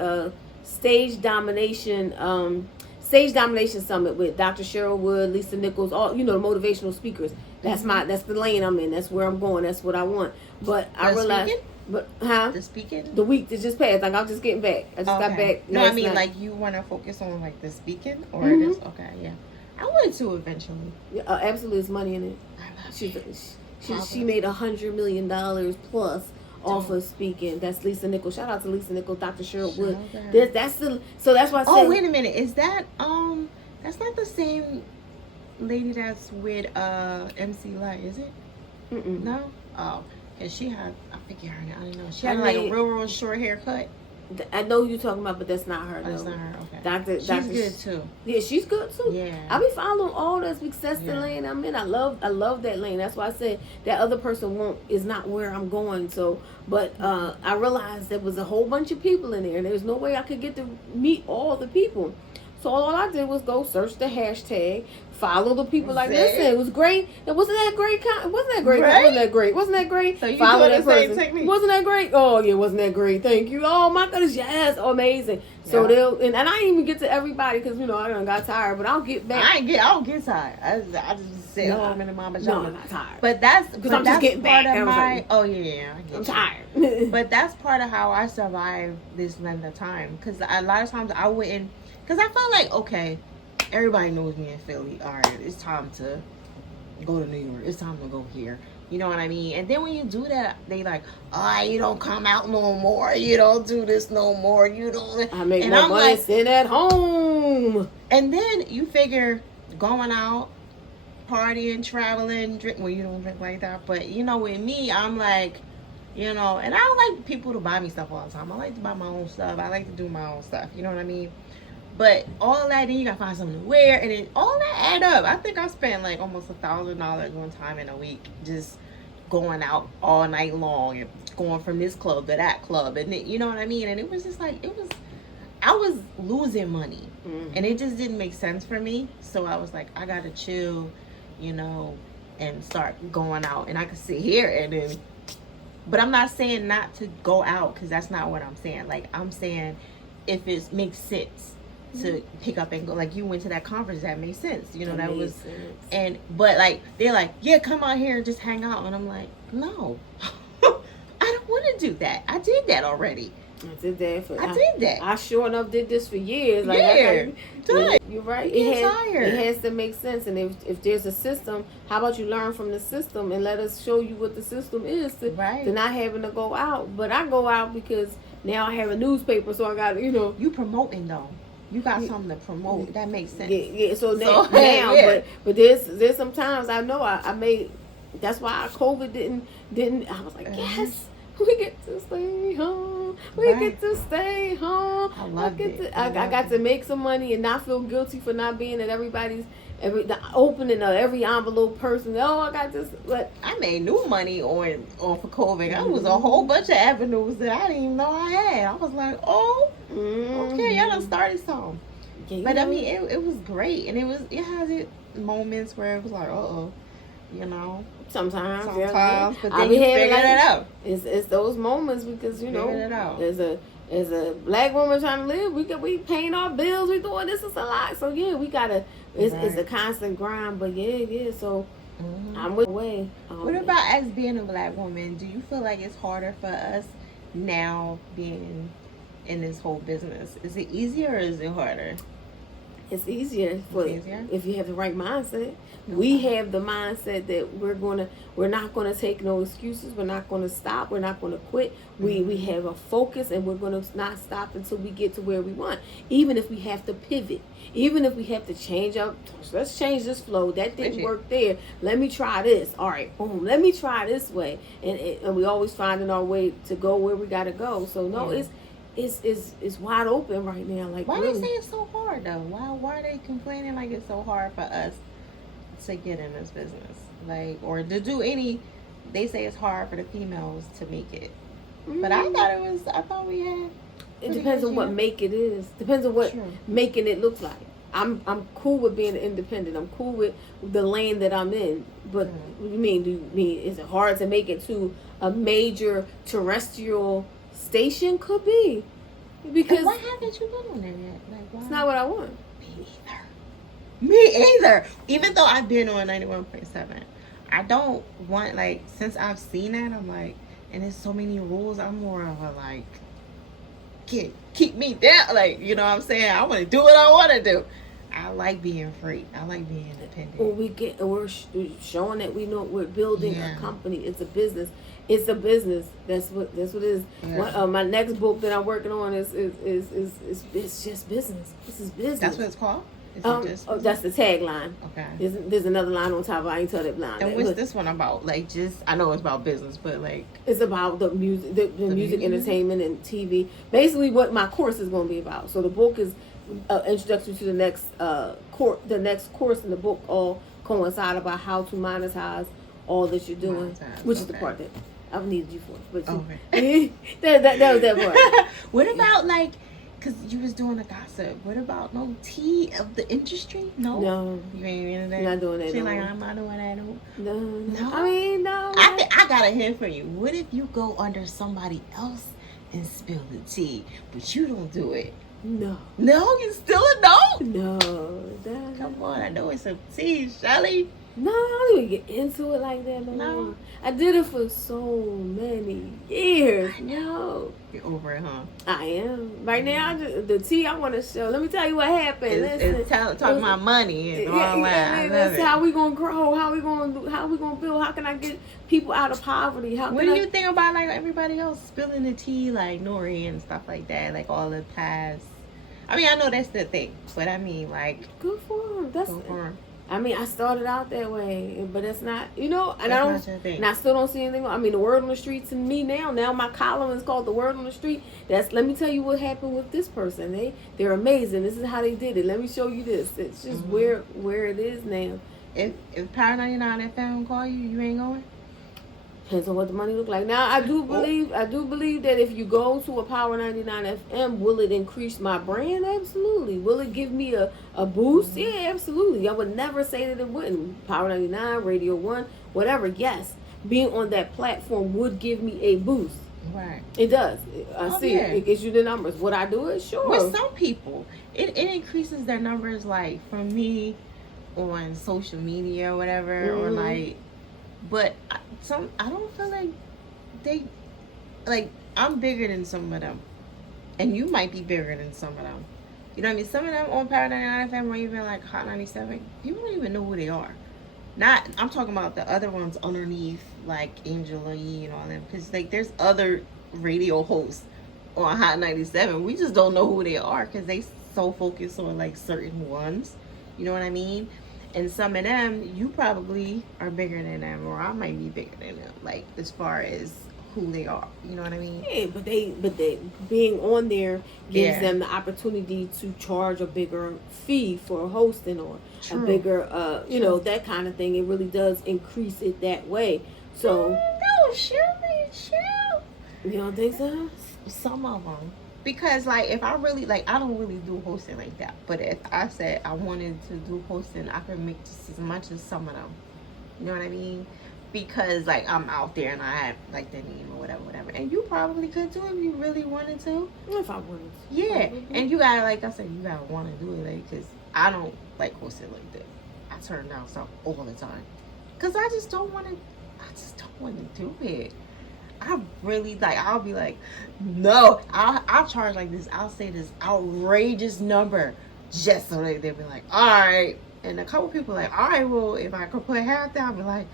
stage domination summit with Dr. Cheryl Wood, Lisa Nichols, all the motivational speakers. That's the lane I'm in. That's where I'm going. That's what I want. But I realized. Speaking? But the speaking? The week that just passed. Like I'm just getting back. I just got back. No, I mean night. Like you want to focus on like the speaking or this? Okay, yeah. I wanted to eventually. Yeah, absolutely, there's money in it. She made $100 million plus off of speaking. That's Lisa Nichols. Shout out to Lisa Nichols, Dr. Cheryl Wood. So that's why I said. Oh, wait a minute. Is that that's not the same lady that's with MC Light, is it? No. Oh. And she had, I forget her name, I don't know. She had like a real short haircut. I know who you're talking about, but that's not her. That's not her, okay. She's good too. Yeah, she's good too. Yeah. I be following all that success lane I'm in. I love that lane. That's why I said that other person is not where I'm going. So, but I realized there was a whole bunch of people in there, and there was no way I could get to meet all the people. So all I did was go search the hashtag, follow the people like this. It was great. It wasn't that great. Wasn't that great? Right? Wasn't that great? So you follow that person. Technique. Wasn't that great? Oh yeah, wasn't that great? Thank you. Oh my goodness, yes, amazing. So they'll and I didn't even get to everybody because I done got tired. But I'll get back. I don't get tired. I just sit home in my pajamas. No, I'm not tired. But that's because I'm just getting back. Of my, oh yeah, I'm tired. But that's part of how I survived this length of time. Because a lot of times I wouldn't. Because I felt like, okay, everybody knows me in Philly. All right, it's time to go to New York. It's time to go here. You know what I mean? And then when you do that, they like, you don't come out no more. You don't do this no more. You don't. I make more money sitting at home. And then you figure going out, partying, traveling, drink. Well, you don't drink like that. But, with me, I'm like, You know, and I don't like people to buy me stuff all the time. I like to buy my own stuff. I like to do my own stuff. You know what I mean? But all that, then you gotta find something to wear, and then all that add up. I think I spent like almost $1,000 one time in a week just going out all night long and going from this club to that club, and then, you know what I mean? And it was just like I was losing money, and it just didn't make sense for me. So I was like, I gotta chill, you know, and start going out. And I could sit here and then, but I'm not saying not to go out, because that's not what I'm saying. Like, I'm saying if it makes sense to pick up and go. Like, you went to that conference, that made sense, you know. That was sense. And but like, they're like, yeah, come out here and just hang out, and I'm like, no. I don't want to do that. I did that already. I did that. I sure enough did this for years. Like, you're right. It has to make sense. And if there's a system, how about you learn from the system and let us show you what the system is to not having to go out. But I go out because now I have a newspaper, so I got, you know. You promoting though. You got something to promote. That makes sense. Yeah. So now, but there's some times I know I made. That's why COVID didn't. I was like, yes. We get to stay home. We get to stay home. I love it. I got to make some money and not feel guilty for not being at the opening of every envelope person. Oh, I got this. But I made new money on for COVID. There was a whole bunch of avenues that I didn't even know I had. I was like, okay, y'all done started some. Yeah, but I mean, it was great, and it has moments where it was like, you know. Sometimes, but then you figure it out. It's those moments, because, you know, as a black woman trying to live, we paying our bills, we doing this is a lot. So yeah, we gotta. It's a constant grind, but yeah. So I'm with way. What about as being a black woman? Do you feel like it's harder for us now being in this whole business? Is it easier or is it harder? It's easier if you have the right mindset. We have the mindset that we're not gonna take no excuses. We're not gonna stop. We're not gonna quit. We have a focus, and we're gonna not stop until we get to where we want. Even if we have to pivot, even if we have to change up. Let's change this flow. That didn't work there. Let me try this. All right, boom. Let me try this way. And we always finding our way to go where we gotta go. So no, it's wide open right now. Like, why they say it's so hard though? Why are they complaining like it's so hard for us to get in this business? Like, or to do any? They say it's hard for the females to make it, but I thought we had. It depends on what make it is. Depends on what making it looks like. I'm cool with being independent. I'm cool with the lane that I'm in. But what do you mean? Is it hard to make it to a major terrestrial station? Could be, because why haven't you been on there yet? Like, why? It's not what I want. Me either. Even though I've been on 91.7, I don't want, like, since I've seen that, I'm like, and there's so many rules. I'm more of a like, keep me down. Like, you know what I'm saying? I want to do what I want to do. I like being free. I like being independent. Well, we're showing that we know we're building a company. It's a business. It's a business. That's what it is. Yeah. My next book that I'm working on is it's just business. This is business. That's what it's called? That's the tagline. Okay. There's another line on top. I ain't tell that line. And what's this one about? Like, I know it's about business, but like, it's about the music, the music, entertainment, and TV. Basically, what my course is going to be about. So the book is introduction to the next course in the book, all coincide about how to monetize all that you're doing, which is the part that I've needed you for. But that was that part. What about like? Because you was doing the gossip. What about no tea of the industry? No. You ain't into that? Not doing that. She's like, I'm not doing that. No. I mean, no. I got a hint for you. What if you go under somebody else and spill the tea, but you don't do it? No. No? You still a no? No. Come on. I know it's some tea, Shelly. No, I don't even get into it like that no. I did it for so many years. No. You're over it, huh? I am. Right now, the tea I want to show. Let me tell you what happened. Talking about money and all that. That's how we gonna grow. How we gonna build? How can I get people out of poverty? What do you think about like everybody else spilling the tea, like Nori and stuff like that, like all the past? I mean, I know that's the thing, but I mean, like, good for them. I mean, I started out that way, but it's not, you know, and I still don't see anything. I mean, the word on the street to me now my column is called The Word on the Street. Let me tell you what happened with this person. They're amazing. This is how they did it. Let me show you this. It's just where it is now. If Power 99 FM call you, you ain't going? Depends on what the money look like. Now I do believe that if you go to a Power 99 FM, will it increase my brand? Absolutely. Will it give me a boost? Yeah, absolutely. I would never say that it wouldn't. Power 99, Radio 1, whatever. Yes, being on that platform would give me a boost. Right. It does. I see. Yeah. It gives you the numbers. Would I do it? Sure. With some people, it increases their numbers. Like for me, on social media or whatever, or like. But I don't feel like they, like, I'm bigger than some of them. And you might be bigger than some of them. You know what I mean? Some of them on Power 99 FM or even like Hot 97, people don't even know who they are. I'm talking about the other ones underneath, like Angela Yee and all them. Because, like, there's other radio hosts on Hot 97. We just don't know who they are because they so focused on, like, certain ones. You know what I mean? And some of them, you probably are bigger than them, or I might be bigger than them, like, as far as who they are. You know what I mean? Yeah, but they being on there gives them the opportunity to charge a bigger fee for hosting or a bigger, you know, that kind of thing. It really does increase it that way. So, no, Shel. You don't think so? Some of them. Because, like, if I really, like, I don't really do hosting like that. But if I said I wanted to do hosting, I could make just as much as some of them. You know what I mean? Because, like, I'm out there and I have, like, the name or whatever. And you probably could too if you really wanted to. If I wanted to. Yeah. And you gotta, like I said, you gotta want to do it, like, because I don't like hosting like that. I turn down stuff all the time. Because I just don't want to do it. I really, like, I'll be like, no, I'll charge like this. I'll say this outrageous number just so they'll be like, all right. And a couple people like, all right, well, if I could put half that, I'll be like,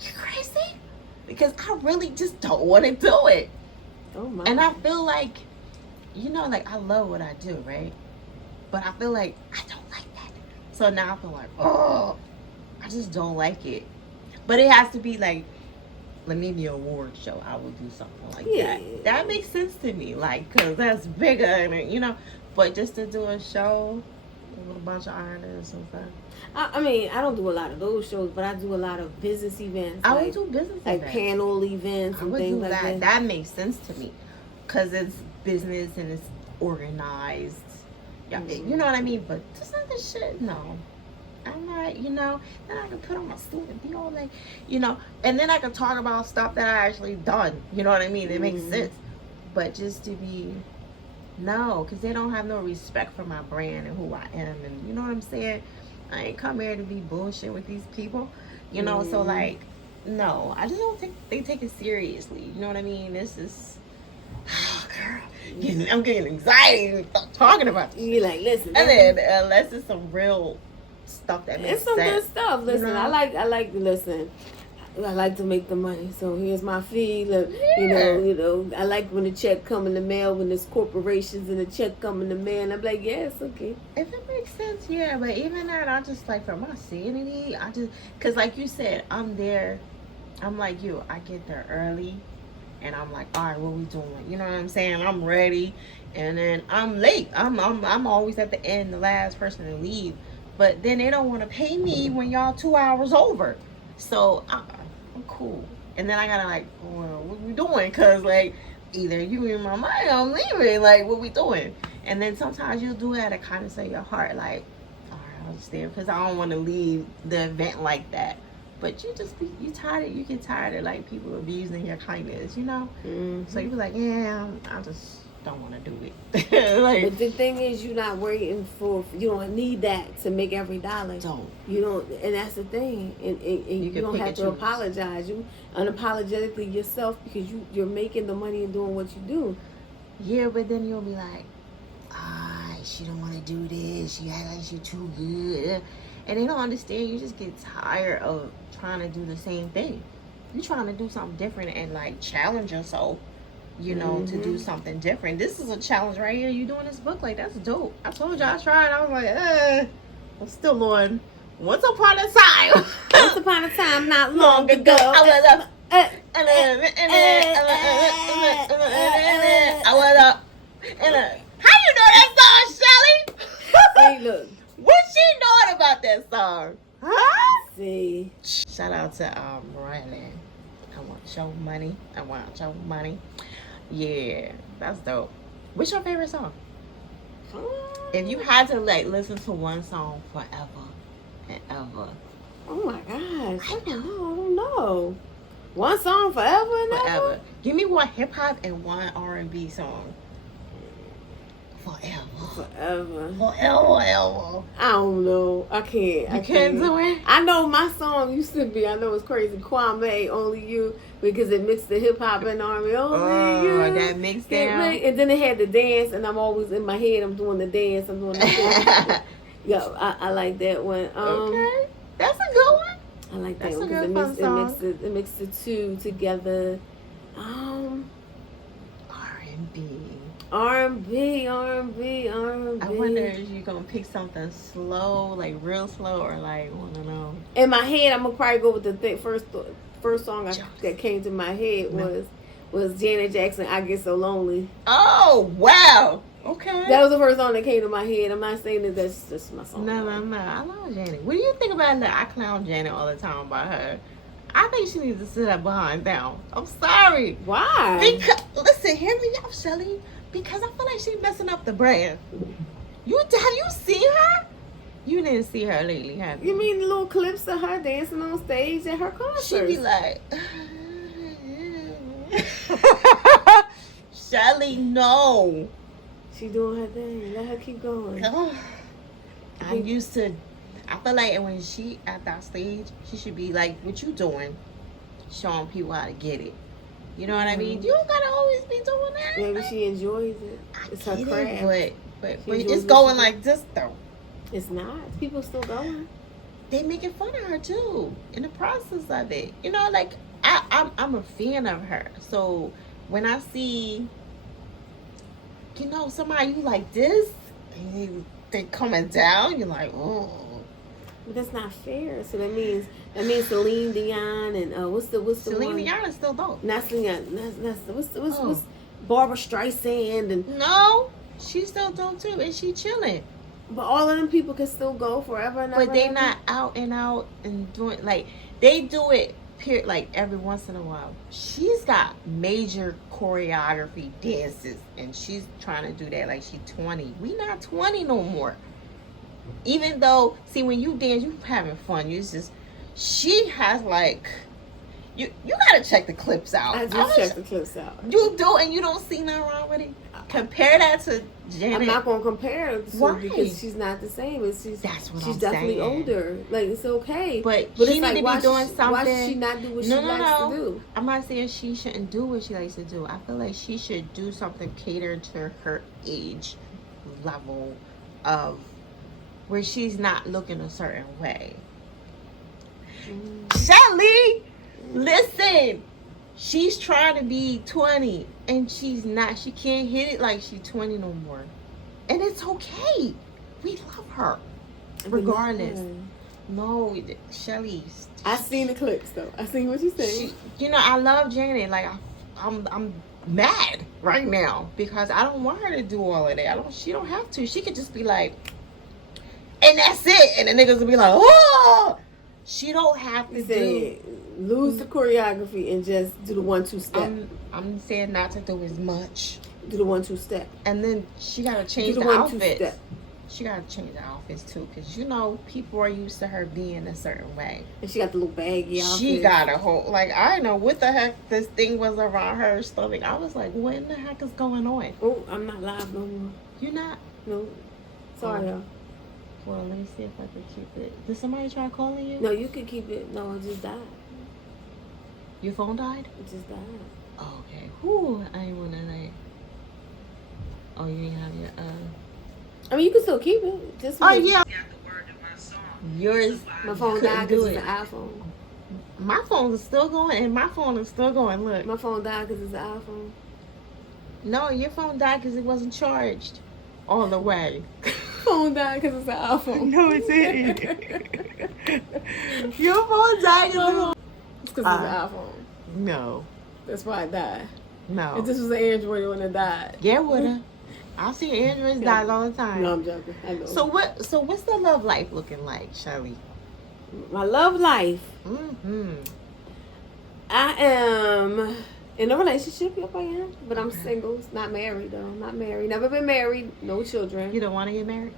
you crazy? Because I really just don't want to do it. Oh my. And I feel like, you know, like, I love what I do, right? But I feel like I don't like that. So now I feel like, oh, I just don't like it. But it has to be like, let me be an award show. I will do something like that. That makes sense to me, like, because that's bigger, and, you know. But just to do a show with a bunch of artists and stuff. I mean, I don't do a lot of those shows, but I do a lot of business events. I would do business events. Like panel events and things like that. That makes sense to me. Because it's business and it's organized. Yeah, you know what I mean? But this other shit, no. I'm not, you know, then I can put on my suit and be all like, you know, and then I can talk about stuff that I actually done. You know what I mean? It makes sense. But just to be, no, because they don't have no respect for my brand and who I am. And you know what I'm saying? I ain't come here to be bullshit with these people, you know? So, like, no, I just don't think they take it seriously. You know what I mean? This is, oh, girl, I'm getting anxiety talking about this. You're like, listen. And then, unless it's some real stuff that makes sense. It's some good stuff. Listen, you know? I like to make the money. So here's my fee. Look, you know, I like when the check come in the mail, when there's corporations and the check come in the mail. And I'm like, yes, okay. If it makes sense, yeah. But even that, I just, like, for my sanity, because like you said, I'm there. I'm like you. I get there early. And I'm like, all right, what we doing? You know what I'm saying? I'm ready. And then I'm late. I'm always at the end, the last person to leave. But then they don't want to pay me when y'all 2 hours over. So I'm cool. And then I gotta, like, well, what we doing? Because, like, either you give me my money or I'm leaving. Like, what we doing? And then sometimes you'll do that to kind of say your heart, like, all right, I'll stay. Because I don't want to leave the event like that. But you get tired of, like, people abusing your kindness, you know? So you be like, yeah, I just don't want to do it. Like, but the thing is, you're not waiting for, you don't need that to make every dollar. You don't, and that's the thing. And you don't have to apologize. You unapologetically yourself, because you're making the money and doing what you do. Yeah, but then you'll be like, she don't want to do this. She act like she too good. And they don't understand. You just get tired of trying to do the same thing. You're trying to do something different and, like, challenge yourself, you know, to do something different. This is a challenge right here. You doing this book, like, that's dope. I told you I tried. I was like, I'm still on Once upon a time. Once upon a time, not long ago. I was up. I was up. How you know that song, Shelly? See, look. What she knowing about that song? Huh? See. Shout out to Mariah Land. I want your money. I want your money. Yeah, that's dope. What's your favorite song? If you had to like listen to one song forever and ever. Oh my gosh. I don't know. One song forever and ever? Give me one hip hop and one R&B song. Forever. I don't know. I can't. You can't do it? I know my song used to be, I know it's crazy, Kwame, Only You, because it mixed the hip hop and R&B. Only You. That mixed down. And then it had the dance, and I'm always in my head, I'm doing the dance, I'm doing the dance. Yeah, I like that one. Okay. That's a good one. I like that That's one a because good it mixed the two together. R&B. I wonder if you're gonna pick something slow, like real slow, or like, I don't know. In my head, I'm gonna probably go with the first song that came to my head was Janet Jackson, I Get So Lonely. Oh, wow. Okay. That was the first song that came to my head. I'm not saying that that's just my song. No. I love Janet. What do you think about that? I clown Janet all the time about her. I think she needs to sit her behind down. I'm sorry. Why? Because, listen, hear me out, Shelly. Because I feel like she's messing up the brand. Have you seen her? You didn't see her lately, have you? You mean the little clips of her dancing on stage at her concert? She be like, Shelly, no. She doing her thing. Let her keep going. I feel like when she at that stage, she should be like, what you doing? Showing people how to get it. You know what I mean? You don't gotta always be doing that. Maybe she enjoys it. It's her craft. But it's going like this though. It's not. People still going. They making fun of her too in the process of it. You know, like I'm a fan of her. So when I see, you know, somebody you like this, and they coming down, you're like, oh. But that's not fair. So that means Celine Dion and what's the Celine one? Dion is still dope. Not Celine Dion. What's Barbara Streisand and no, she's still dope too, and she chilling. But all of them people can still go forever and ever. But they not out and doing like they do it. Like every once in a while. She's got major choreography dances, and she's trying to do that like she's 20. We not 20 no more. Even though, see, when you dance, you having fun. She has like, you gotta check the clips out. I just check the clips out. You do, and you don't see nothing wrong with it. Compare that to Janet. I'm not gonna compare her to Why? Because she's not the same. She's definitely saying. older. Like it's okay. But she it's need like, to be doing something. Why should she not do what she likes to do? I'm not saying she shouldn't do what she likes to do. I feel like she should do something catered to her age level of where she's not looking a certain way. Shelly, listen. She's trying to be 20 and she's not. She can't hit it like she's 20 no more. And it's okay. We love her. Regardless. No, Shelly. I seen the clips though. I seen what you said. You know, I love Janet. Like I'm mad right now because I don't want her to do all of that. She don't have to. She could just be like, and that's it. And the niggas will be like, oh, she don't have to lose the choreography and just do the 1-2 step. I'm saying not to do as much. Do the 1-2 step. And then she gotta change the outfits. She gotta change the outfits too, because you know people are used to her being a certain way. And she got the little baggy outfit. She got a whole I didn't know what the heck this thing was around her stomach. I was like, what in the heck is going on? Oh, I'm not live no more. You not? No. Sorry, y'all. Well, let me see if I can keep it. Did somebody try calling you? No, you can keep it. No, it just died. Your phone died? It just died. Oh, okay. Whew, I ain't wanna oh, you ain't have your I mean, you can still keep it. Just yeah. Yours. My phone died because it's an iPhone. My phone is still going, and my phone is still going. Look. My phone died because it's an iPhone. No, your phone died because it wasn't charged all the way. Phone died because it's an iPhone. No, it didn't. Your phone died. It's because it's an iPhone. No. That's why it died. No. If this was an Android, it wouldn't have died. Yeah, it would have. I see Androids die all the time. No, I'm joking. I know. So what's the love life looking like, Shelly? My love life. Mm-hmm. I am in a relationship. Yep, I am. But I'm single. Not married though. Not married. Never been married. No children. You don't want to get married?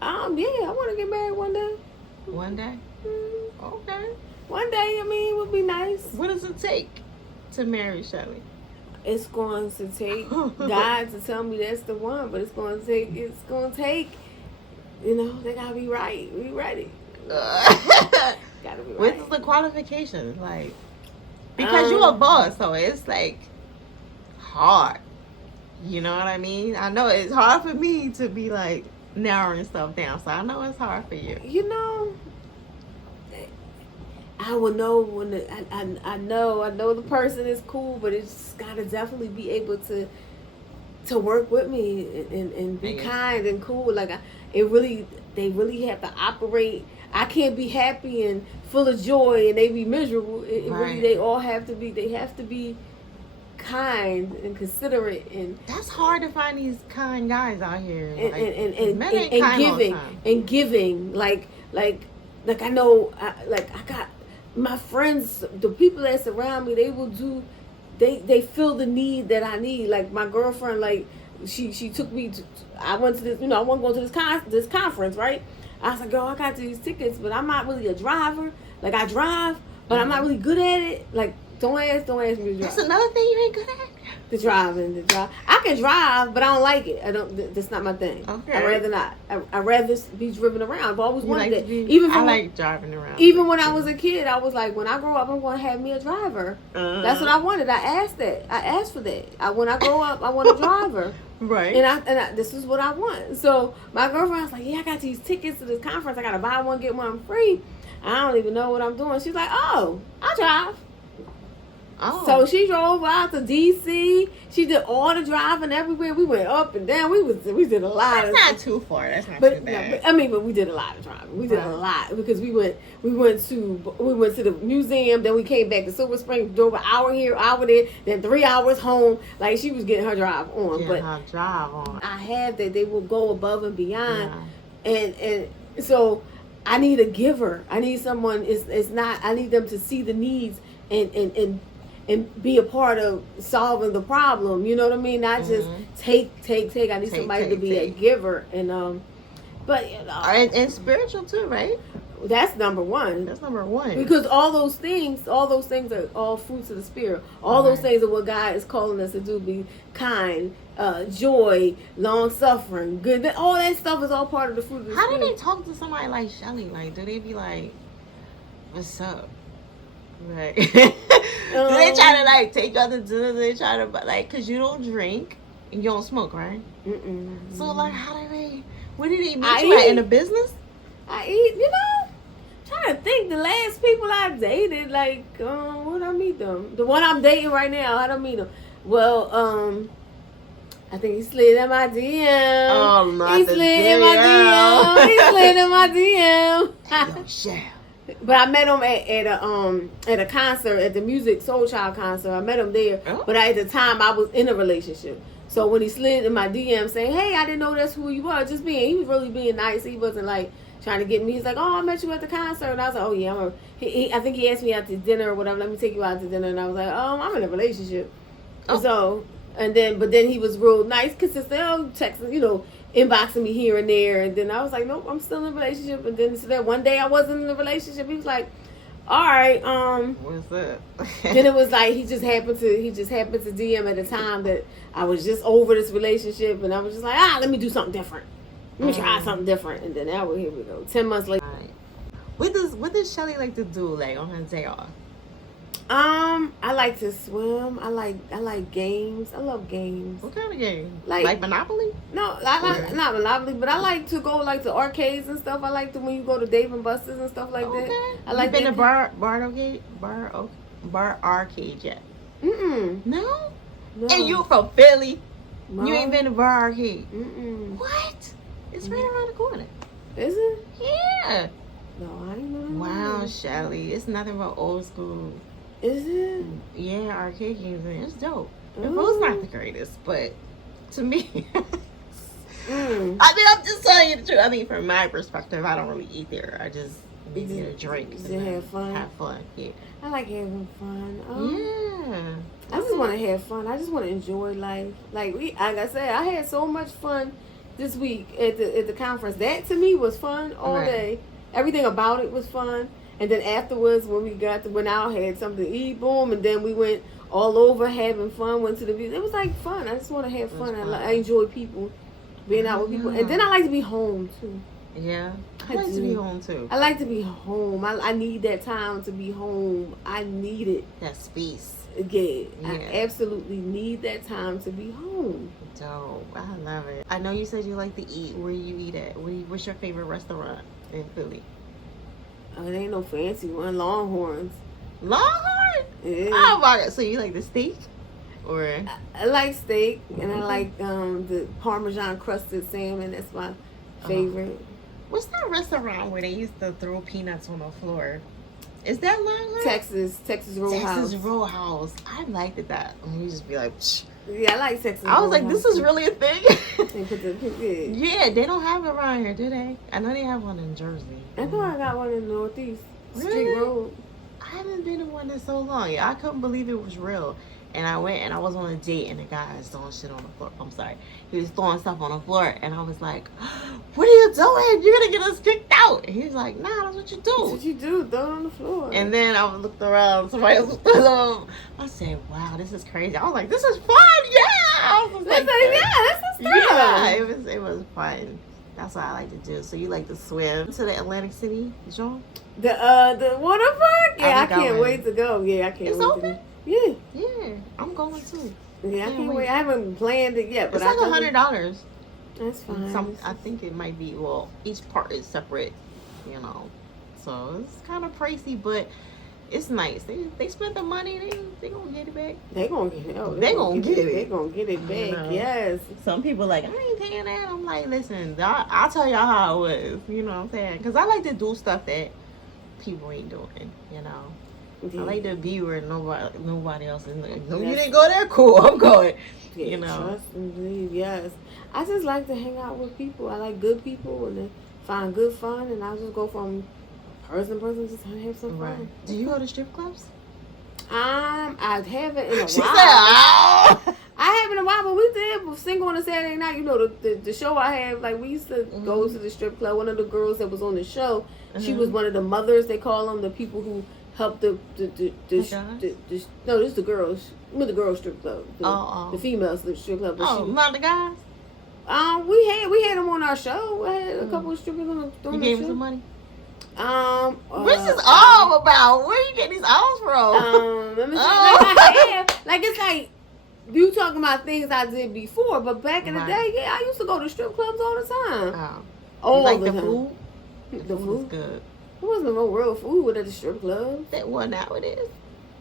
Yeah, I want to get married one day. One day? Okay. One day, I mean, it would be nice. What does it take to marry Shelly? It's going to take God to tell me that's the one, but it's going to take, you know, they got to be right. Be ready. Got to be right. What's the qualifications? Like, because you're a boss, so it's like hard. You know what I mean? I know it's hard for me to be like narrowing stuff down, so I know it's hard for you. You know, I will know when I know the person is cool, but it's gotta definitely be able to work with me and be kind and cool. Like they really have to operate. I can't be happy and full of joy and they be miserable. Really, they all have to be. They have to be kind and considerate, and that's hard to find these kind guys out here. And giving. Like I know. I got my friends, the people that surround me. They will do. They feel the need that I need. Like my girlfriend. Like she took me to. I went to this. You know, I want to go to this conference, right? I was like, girl, I got these tickets, but I'm not really a driver. Like I drive, but I'm not really good at it. Like don't ask me to drive. That's another thing you ain't good at. The driving. I can drive, but I don't like it. I don't. That's not my thing. Okay. I'd rather not. I'd rather be driven around. I've always wanted that. I like driving around. Even when I was a kid, I was like, when I grow up, I'm going to have me a driver. That's what I wanted. I asked that. I asked for that. When I grow up, I want a driver. Right. And this is what I want. So my girlfriend was like, yeah, I got these tickets to this conference. I got to buy one, get one free. I don't even know what I'm doing. She's like, oh, I drive. Oh. So she drove out to D.C. She did all the driving everywhere. We went up and down. We did a lot. That's not too far. That's not too bad. But we did a lot of driving. We did a lot because we went to the museum. Then we came back to Silver Spring. Drove an hour here, hour there, then 3 hours home. Like she was getting her drive on. I have that they will go above and beyond, and so I need a giver. I need someone. It's not. I need them to see the needs and be a part of solving the problem. You know what I mean? Not just take. I need somebody to be a giver. And but you know, and spiritual too, right? That's number one. Because all those things are all fruits of the spirit. All those things are what God is calling us to do. Be kind, joy, long suffering, good. All that stuff is all part of the fruit of the spirit. How do they talk to somebody like Shelly? Like, do they be like, "What's up?" Right. Do they try to like take you out to dinner? They try to because you don't drink and you don't smoke, right? So like, how do they? Where did they meet you at? In a business? I eat. You know, trying to think. The last people I dated, like, when I meet them, the one I'm dating right now, how do I meet them? Well, I think he slid in my DM. Oh, not he slid in my DM. He slid in my DM. Yo, Shel. But I met him at a concert, at the Music Soul Child concert. I met him there. Oh. But at the time, I was in a relationship. So when he slid in my DM saying, hey, I didn't know that's who you were. Just he was really being nice. He wasn't like trying to get me. He's like, oh, I met you at the concert. And I was like, oh, yeah. I think he asked me out to dinner or whatever. Let me take you out to dinner. And I was like, I'm in a relationship. Oh. So, but then he was real nice, consistent, texting, you know, inboxing me here and there, and then I was like, nope, I'm still in a relationship. And then so that one day I wasn't in a relationship. He was like, all right, what's that? Then it was like he just happened to DM at a time that I was just over this relationship, and I was just like, let me do something different. Let me try something different. And then here we go. 10 months later. Right. What does Shelly like to do like on her day off? I like to swim. I like games. I love games. What kind of game? Like Monopoly? No, not Monopoly, but I like to go like to arcades and stuff. I like to when you go to Dave and Buster's and stuff like that. I like. You been to bar arcade yet? No. And you from Philly? No. You ain't been to bar arcade? What? It's right around the corner. Is it? Yeah. No, I ain't know Shelly. It's nothing but old school. Is it? Yeah, arcade games, and it's dope. The food's not the greatest, but to me, I mean, I'm just telling you the truth. I mean, from my perspective, I don't really eat there. I just get a drink. Just have fun. Have fun, yeah. I like having fun. Yeah. I just want to have fun. I just want to enjoy life. Like I said, I had so much fun this week at the conference. That to me was fun all day. Everything about it was fun. And then afterwards, when we went out, had something to eat, boom, and then we went all over having fun. Went to the beach. It was like fun. I just want to have fun. I enjoy people, being out with people, and then I like to be home too. Yeah, I like to be home too. I like to be home. I need that time to be home. I need it. That space. Yeah, I absolutely need that time to be home. Dope. I love it. I know you said you like to eat. Where you eat at? What's your favorite restaurant in Philly? Oh, it ain't no fancy one. Longhorns. Longhorn? Yeah. Oh my God. So you like the steak? Or I like steak, and I like the Parmesan crusted salmon. That's my favorite. What's that restaurant where they used to throw peanuts on the floor? Is that Longhorn? Texas Roadhouse. Texas Roadhouse. I liked that. And you just be like, psh. Yeah, I like Texas I was Roadhouse. like, this is really a thing. Yeah, they don't have it around here, do they? I know they have one in Jersey. I thought I got one in the Northeast. Really? Street Road. I haven't been in one in so long. I couldn't believe it was real. And I went and I was on a date and the guy was throwing shit on the floor. I'm sorry. He was throwing stuff on the floor and I was like, what are you doing? You're going to get us kicked out. And he was like, nah, that's what you do. That's what you do. Throw it on the floor. And then I looked around. Somebody else was throwing them. I said, wow, this is crazy. I was like, this is fun. Yeah. I was like, that's the stuff. Yeah, it was fun. That's what I like to do. So you like to swim to the Atlantic City, Jean? The water park? Yeah, I can't wait to go. Yeah, I can't wait. It's open? Yeah. Yeah, I'm going too. Yeah, I can't wait. I haven't planned it yet, but it's like $100. That's fine. I think it might be. Well, each part is separate, you know. So it's kind of pricey, but it's nice. They spent the money. They gonna get it back. They gonna get it. Oh, they gonna get it. They gonna get it back. Yes. Some people like, I ain't paying that. I'm like, listen, I'll tell y'all how it was. You know what I'm saying? Because I like to do stuff that people ain't doing. You know. Yeah. I like to be where nobody else is. No, you didn't go there? Cool, I'm going. Yeah, you know. Trust and believe, yes. I just like to hang out with people. I like good people and then find good fun, and I just go from person to person just to have some fun. Do you go to strip clubs? I haven't in a while. She said, oh. I haven't in a while, but we did Single on a Saturday night. You know, the show I have, like, we used to go to the strip club. One of the girls that was on the show, she was one of the mothers, they call them, the people who help no, this is the girls. With the girls strip club. The females strip club. But not the guys? We had them on our show. We had a couple of strippers on the show. You gave them some money? What's this all about? Where you get these alls from? Let me see. Like it's like you talking about things I did before, but back in the day, yeah, I used to go to strip clubs all the time. All the time. Food? The food was good. There wasn't no real food at the strip club. Well, now it is.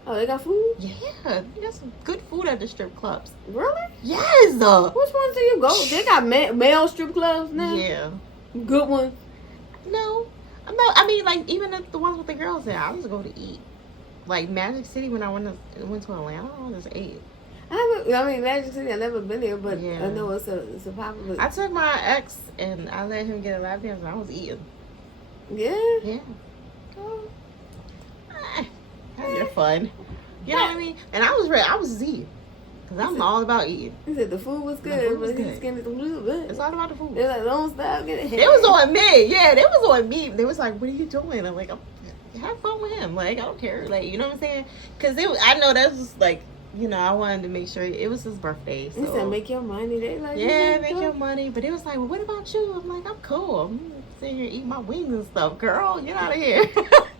Oh, they got food? Yeah, they got some good food at the strip clubs. Really? Yes. Which ones do you go? They got male strip clubs now? Yeah. Good ones? No. I mean, like, even the ones with the girls there, I just go to eat. Like, Magic City, when I went to Atlanta, I just ate. Magic City, I've never been there, but I know it's a popular. I took my ex, and I let him get a lap dance, and I was eating. Yeah? Yeah. Have your fun. You know what I mean? And I was ready. I was eating. Because I'm all about eating. He said the food was good, but he's getting it a little bit. It's all about the food. They're like, don't stop getting it. They was on me. Yeah, they was on me. They was like, what are you doing? I'm like, have fun with him. Like, I don't care. Like, you know what I'm saying? Because I know that's just like, you know, I wanted to make sure it was his birthday. So. He said, make your money. They like, yeah, make your money. But it was like, well, what about you? I'm like, I'm cool. I'm sitting here eating my wings and stuff. Girl, get out of here.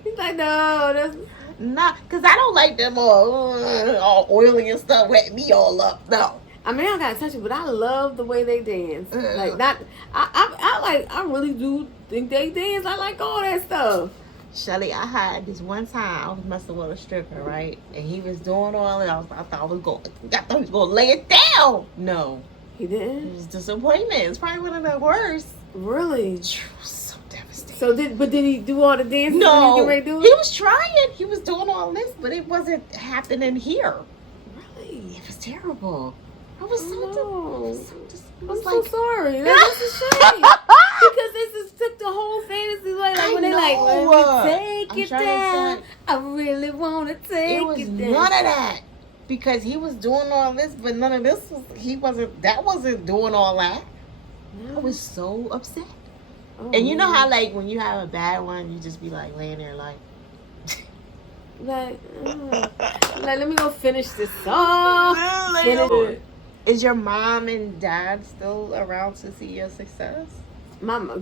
He's like, no, that's... Nah, because I don't like them all oily and stuff, wet me all up. No. I mean, I don't gotta touch it, but I love the way they dance. I really do think they dance. I like all that stuff. Shelly, I had this one time I was messing with a stripper, right? And he was doing all it. I thought he was gonna lay it down. No. He didn't? It was disappointment. It's probably one of the worst. Really? So devastating. So did he do all the dances? No, He ready to do it? he was trying. He was doing all this, but it wasn't happening here. Really? It was terrible. I was I'm so sorry. That's a shame. Because this is took the whole fantasy away. Like when they like, let me take it down. I really want to take it down. None of that. Because he was doing all this, but none of this wasn't doing all that. No. I was so upset. Oh, And you know how like when you have a bad one, you just be like laying there like let me go finish this song. Finish it. Is your mom and dad still around to see your success? My mom is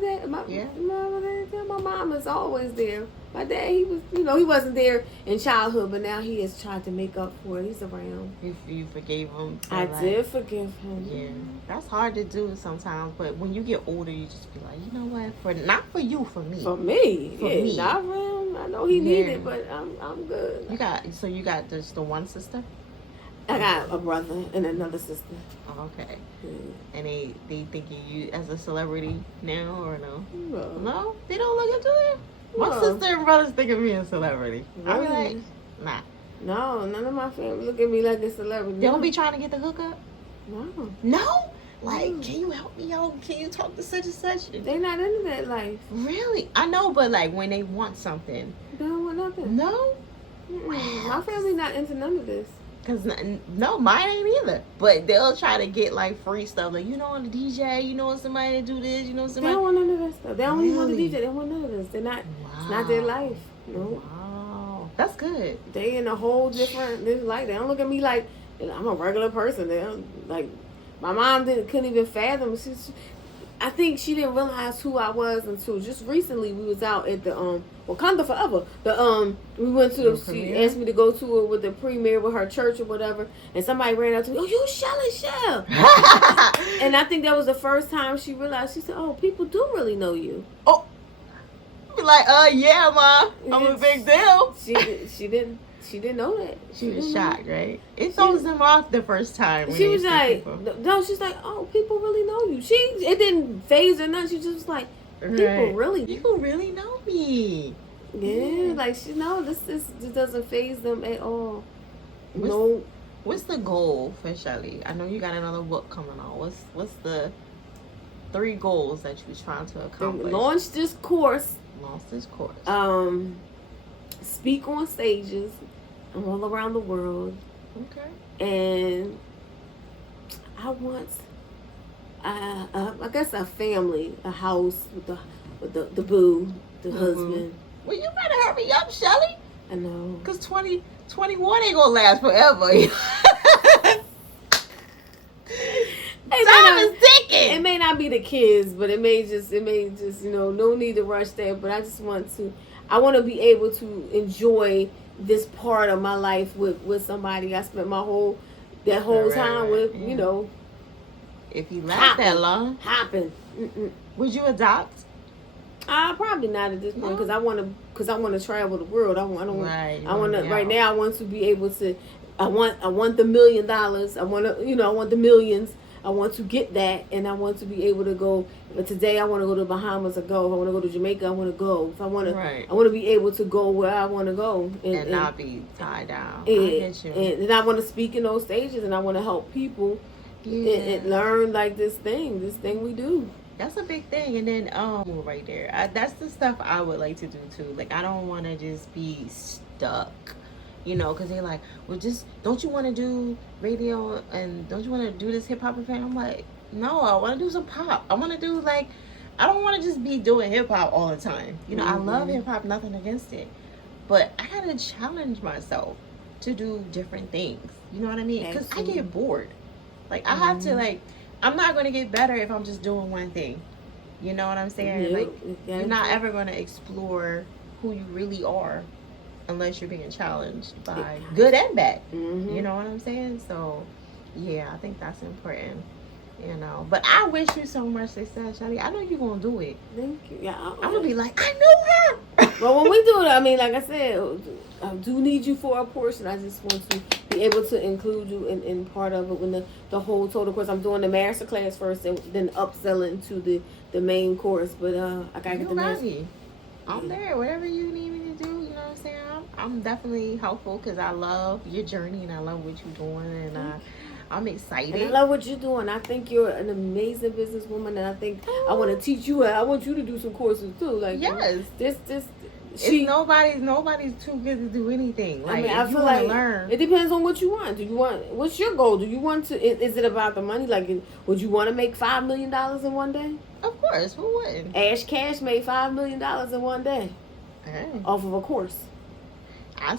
there. My mom is always there. My dad, he wasn't there in childhood, but now he has tried to make up for it. He's around. You forgave him? I did forgive him. Yeah, that's hard to do sometimes. But when you get older, you just be like, you know what? Not for you, for me. For me, for me. Not for him. I know he needed it, but I'm good. You got just the one sister? I got a brother and another sister. Oh, okay. Yeah. And they thinking you as a celebrity now or no? No, they don't look into it. My sister and brothers think of me as a celebrity. I be like, nah. No, none of my family look at me like a celebrity. They don't be trying to get the hookup? No. No? Like, can you help me out? Can you talk to such and such? They not into that life. Really? I know, but like when they want something. They don't want nothing. No? Wow. My family not into none of this. Cause no, mine ain't either. But they'll try to get like free stuff, like the DJ, somebody to do this, somebody. They don't want none of that stuff. They don't even want the DJ. They don't want none of this. They're not. Wow. It's not their life. No. Wow, that's good. They in a whole different life. They don't look at me like I'm a regular person. They don't like. My mom couldn't even fathom. I think she didn't realize who I was until just recently. We was out at the Wakanda Forever. We went to she asked me to go to her with the premiere with her church or whatever, and somebody ran up to me, "Oh, you Shel." And I think that was the first time she realized. She said, "Oh, people do really know you." Oh, be like, yeah, Ma, I'm a big deal. She didn't know that. She was shocked, right? It throws them off the first time. She was like, no, she's like, oh, people really know you. It didn't phase her nothing. She just was like, people really know me. Yeah, like this doesn't phase them at all. What's the goal for Shelly? I know you got another book coming on. What's the 3 goals that you're trying to accomplish? Launch this course. Speak on stages all around the world. Okay. And I want, I guess, a family, a house with the boo, the husband. Well, you better hurry up, Shelly. I know. Because 2021 ain't gonna last forever. Time is ticking. It may not be the kids, but it may just no need to rush that. But I want to be able to enjoy this part of my life with somebody I spent my whole time with, If you last that long. Happen. Would you adopt? Probably not at this point because I want to travel the world. Right now I want to be able to. I want the $1 million. I want the millions. I want to get that, and I want to be able to go. But today I want to go to the Bahamas. I go. If I want to go to Jamaica, I want to go. If I want to, I want to be able to go where I want to go and not be tied down. I get you. And I want to speak in those stages, and I want to help people and learn like this thing we do. That's a big thing. And then right there, that's the stuff I would like to do too. Like I don't want to just be stuck. Because they're like, well, just don't you want to do radio and don't you want to do this hip hop thing? I'm like, no, I want to do some pop. I want to do I don't want to just be doing hip hop all the time. I love hip hop, nothing against it, but I gotta challenge myself to do different things. You know what I mean? Because I get bored. I have to I'm not going to get better if I'm just doing one thing. You know what I'm saying? You're not ever going to explore who you really are unless you're being challenged by good and bad. You know what I'm saying? So, yeah, I think that's important. But I wish you so much success, Shelly. I know you're going to do it. Thank you. Yeah, I'm going to be like, I know her. Well, when we do it, like I said, I do need you for a portion. I just want to be able to include you in part of it when the whole total course. I'm doing the master class first and then upselling to the main course. But I gotta get the master. I'm there. Whatever you need me to do, you know what I'm saying? I'm definitely helpful because I love your journey and I love what you're doing and I'm excited. And I love what you're doing. I think you're an amazing businesswoman, and I think I want to teach you. I want you to do some courses too. Like yes, nobody's too good to do anything. Like, I mean, I feel like learn. It depends on what you want. Do you want? What's your goal? Do you want to? Is it about the money? Like, would you want to make $5 million in one day? Of course, who wouldn't? Ash Cash made $5 million in one day off of a course. I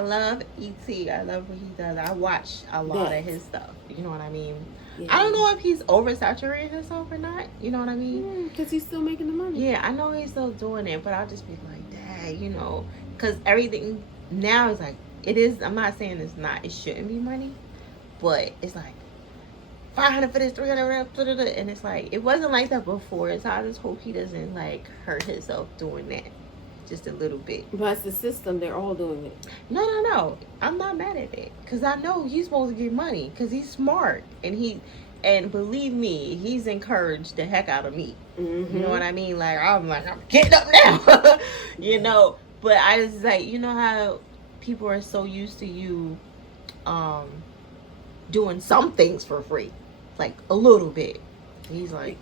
love E.T. I love what he does. I watch a lot of his stuff. You know what I mean? Yeah. I don't know if he's oversaturating himself or not. You know what I mean? Because he's still making the money. Yeah, I know he's still doing it, but I'll just be like, dang, you know, because everything now is like, it is. I'm not saying it's not. It shouldn't be money, but it's like 500 for this, 300, and it's like it wasn't like that before. So I just hope he doesn't like hurt himself doing that. Just a little bit. But it's the system. They're all doing it. No. I'm not mad at it. Because I know he's supposed to get money. Because he's smart. And believe me, he's encouraged the heck out of me. Mm-hmm. You know what I mean? Like, I'm getting up now. You know? But I was like, you know how people are so used to you doing some things for free. Like, a little bit. He's like,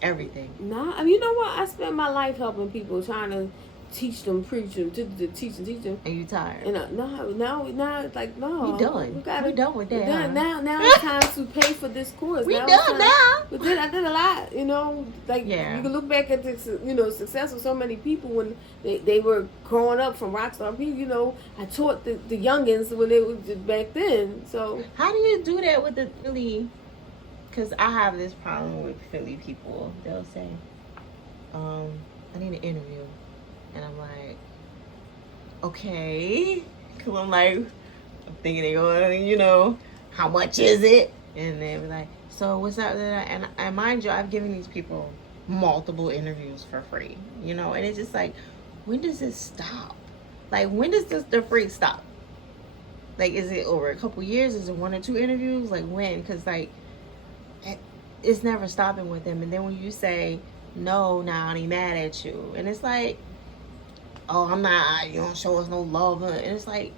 everything. Nah, I mean, you know what? I spent my life helping people, trying to teach them, preach them, teach them. And you tired? And now it's like, no. We done. We done with that. Now it's time to pay for this course. We done now. But then I did a lot, you know. Like, you can look back at the, success of so many people when they were growing up from rockstar people. You know, I taught the youngins when they was back then. So how do you do that with the Philly? Because I have this problem with Philly people. They'll say, I need an interview. And I'm like, okay. Because I'm like, I'm thinking they're going, you know, how much is it? And they be like, so what's up? And mind you, I've given these people multiple interviews for free, you know. And it's just like, when does it stop? Like, when does the free stop? Like, is it over a couple years? Is it 1 or 2 interviews? Like, when? Because, like, it's never stopping with them. And then when you say, no, now I'm mad at you. And it's like, oh, I'm not, you don't show us no love. And it's like,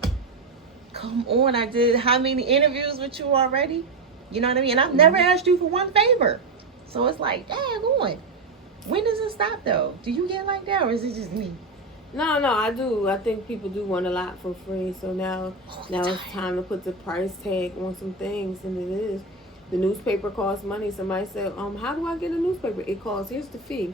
come on, I did how many interviews with you already? You know what I mean? And I've never asked you for one favor. So it's like, dang, on. When does it stop, though? Do you get like that, or is it just me? No, I do. I think people do want a lot for free. So now it's time to put the price tag on some things, and it is. The newspaper costs money. Somebody said, how do I get a newspaper? It costs, here's the fee.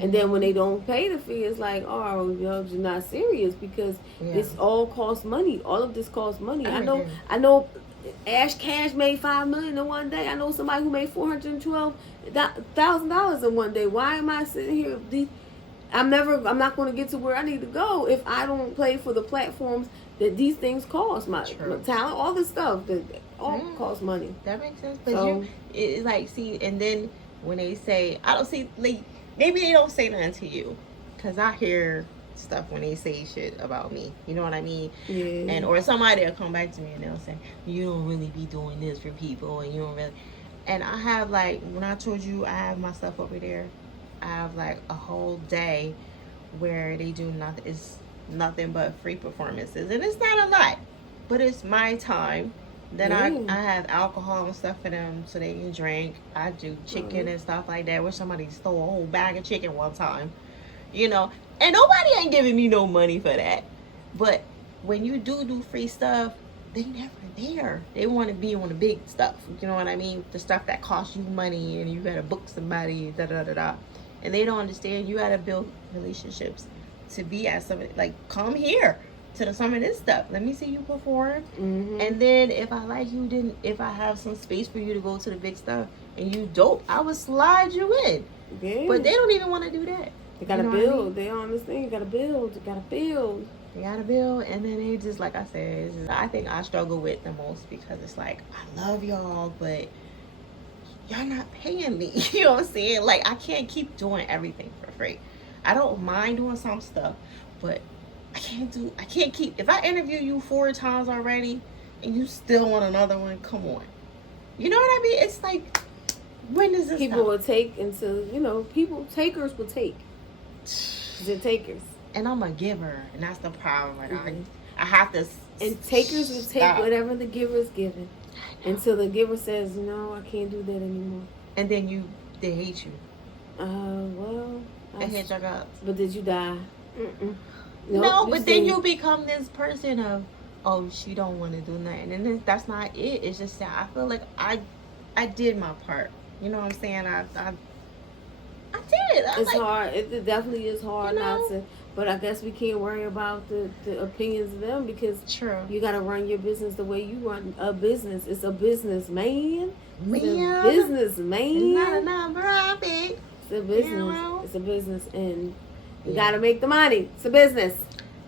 And then when they don't pay the fee, it's like, oh, you're not serious, because this all costs money. All of this costs money. I know Ash Cash made $5 million in one day. I know somebody who made $412,000 in one day. Why am I sitting here? I'm not going to get to where I need to go if I don't pay for the platforms that these things cost. My talent, all this stuff that all costs money. That makes sense. But it's like, see, and then when they say, I don't see, like, maybe they don't say nothing to you, because I hear stuff when they say shit about me. You know what I mean? Yeah. And or somebody will come back to me and they'll say, you don't really be doing this for people, and you don't really. And I have, like, when I told you I have my stuff over there, I have like a whole day where they do nothing. It's nothing but free performances, and it's not a lot, but it's my time. Then I have alcohol and stuff for them so they can drink. I do chicken and stuff like that, where somebody stole a whole bag of chicken one time, you know, and nobody ain't giving me no money for that. But when you do free stuff, they never there. They want to be on the big stuff, you know what I mean? The stuff that costs you money and you gotta book somebody, and they don't understand you gotta build relationships to be at some, like, come here to some of this stuff. Let me see you perform. And then if I like you, then if I have some space for you to go to the big stuff and you dope, I would slide you in. Yeah. But they don't even want to do that. They gotta build. I mean? They don't understand. You gotta build. They gotta build. And then they just, like I said, I think I struggle with the most, because it's like, I love y'all, but y'all not paying me. You know what I'm saying? Like, I can't keep doing everything for free. I don't mind doing some stuff, but I can't keep, if I interview you 4 times already, and you still want another one. Come on. You know what I mean? It's like, when does this People stop? will take until, takers will take. They're takers. And I'm a giver, and that's the problem. Like, I have to. And takers will take stop. whatever the giver is given until the giver says, no, I can't do that anymore. And then they hate you. They hate your guts. But did you die? Nope, No, but then you become this person of, oh, she don't want to do nothing, and then that's not it. It's just that I feel like I did my part. You know what I'm saying? I did. It's hard. It definitely is hard not to. But I guess we can't worry about the opinions of them because you got to run your business the way you run a business. It's a business, man. It's a business, man. It's not a non-profit. It's a business. It's a business, and you got to make the money. It's a business.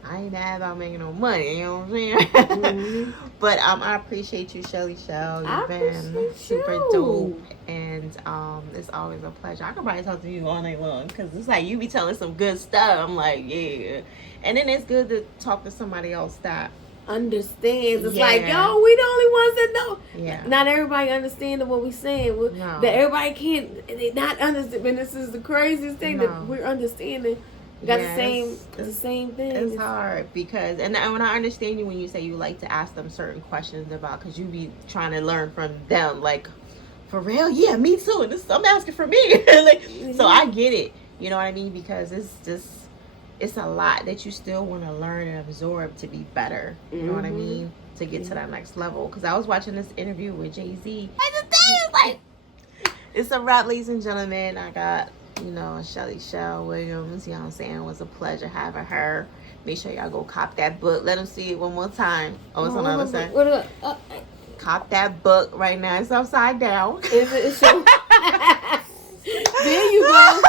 I ain't mad about making no money, you know what I'm saying? But I appreciate you, Shel. You've been super dope, and it's always a pleasure. I can probably talk to you all night long because it's like you be telling some good stuff. I'm like, yeah, and then it's good to talk to somebody else that understands. It's like, yo, we the only ones that know. Yeah. Not everybody understands what we're saying. No. That everybody can't. They not understand. And this is the craziest thing that we're understanding. Got the same thing. It's hard because, and when I understand you when you say you like to ask them certain questions about, because you be trying to learn from them, like, for real, yeah, me too. And I'm asking for me, like, so I get it. You know what I mean? Because it's a lot that you still want to learn and absorb to be better. You know what I mean? To get to that next level. Because I was watching this interview with Jay-Z. And the thing is, like, it's a wrap, ladies and gentlemen. I got, Shel Williams, you know what I'm saying? It was a pleasure having her. Make sure y'all go cop that book. Let them see it one more time. Oh, it's on the other side. Cop that book right now. It's upside down. There you go.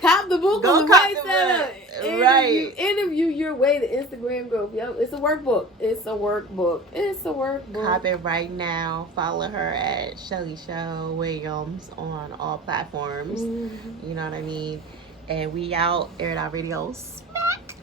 Cop the book on the right side. Right. Interview your way to Instagram growth. Yo, it's a workbook. It's a workbook. Cop it right now. Follow her at Shel Williams on all platforms. You know what I mean? And we out. Airitoutradio. Smack.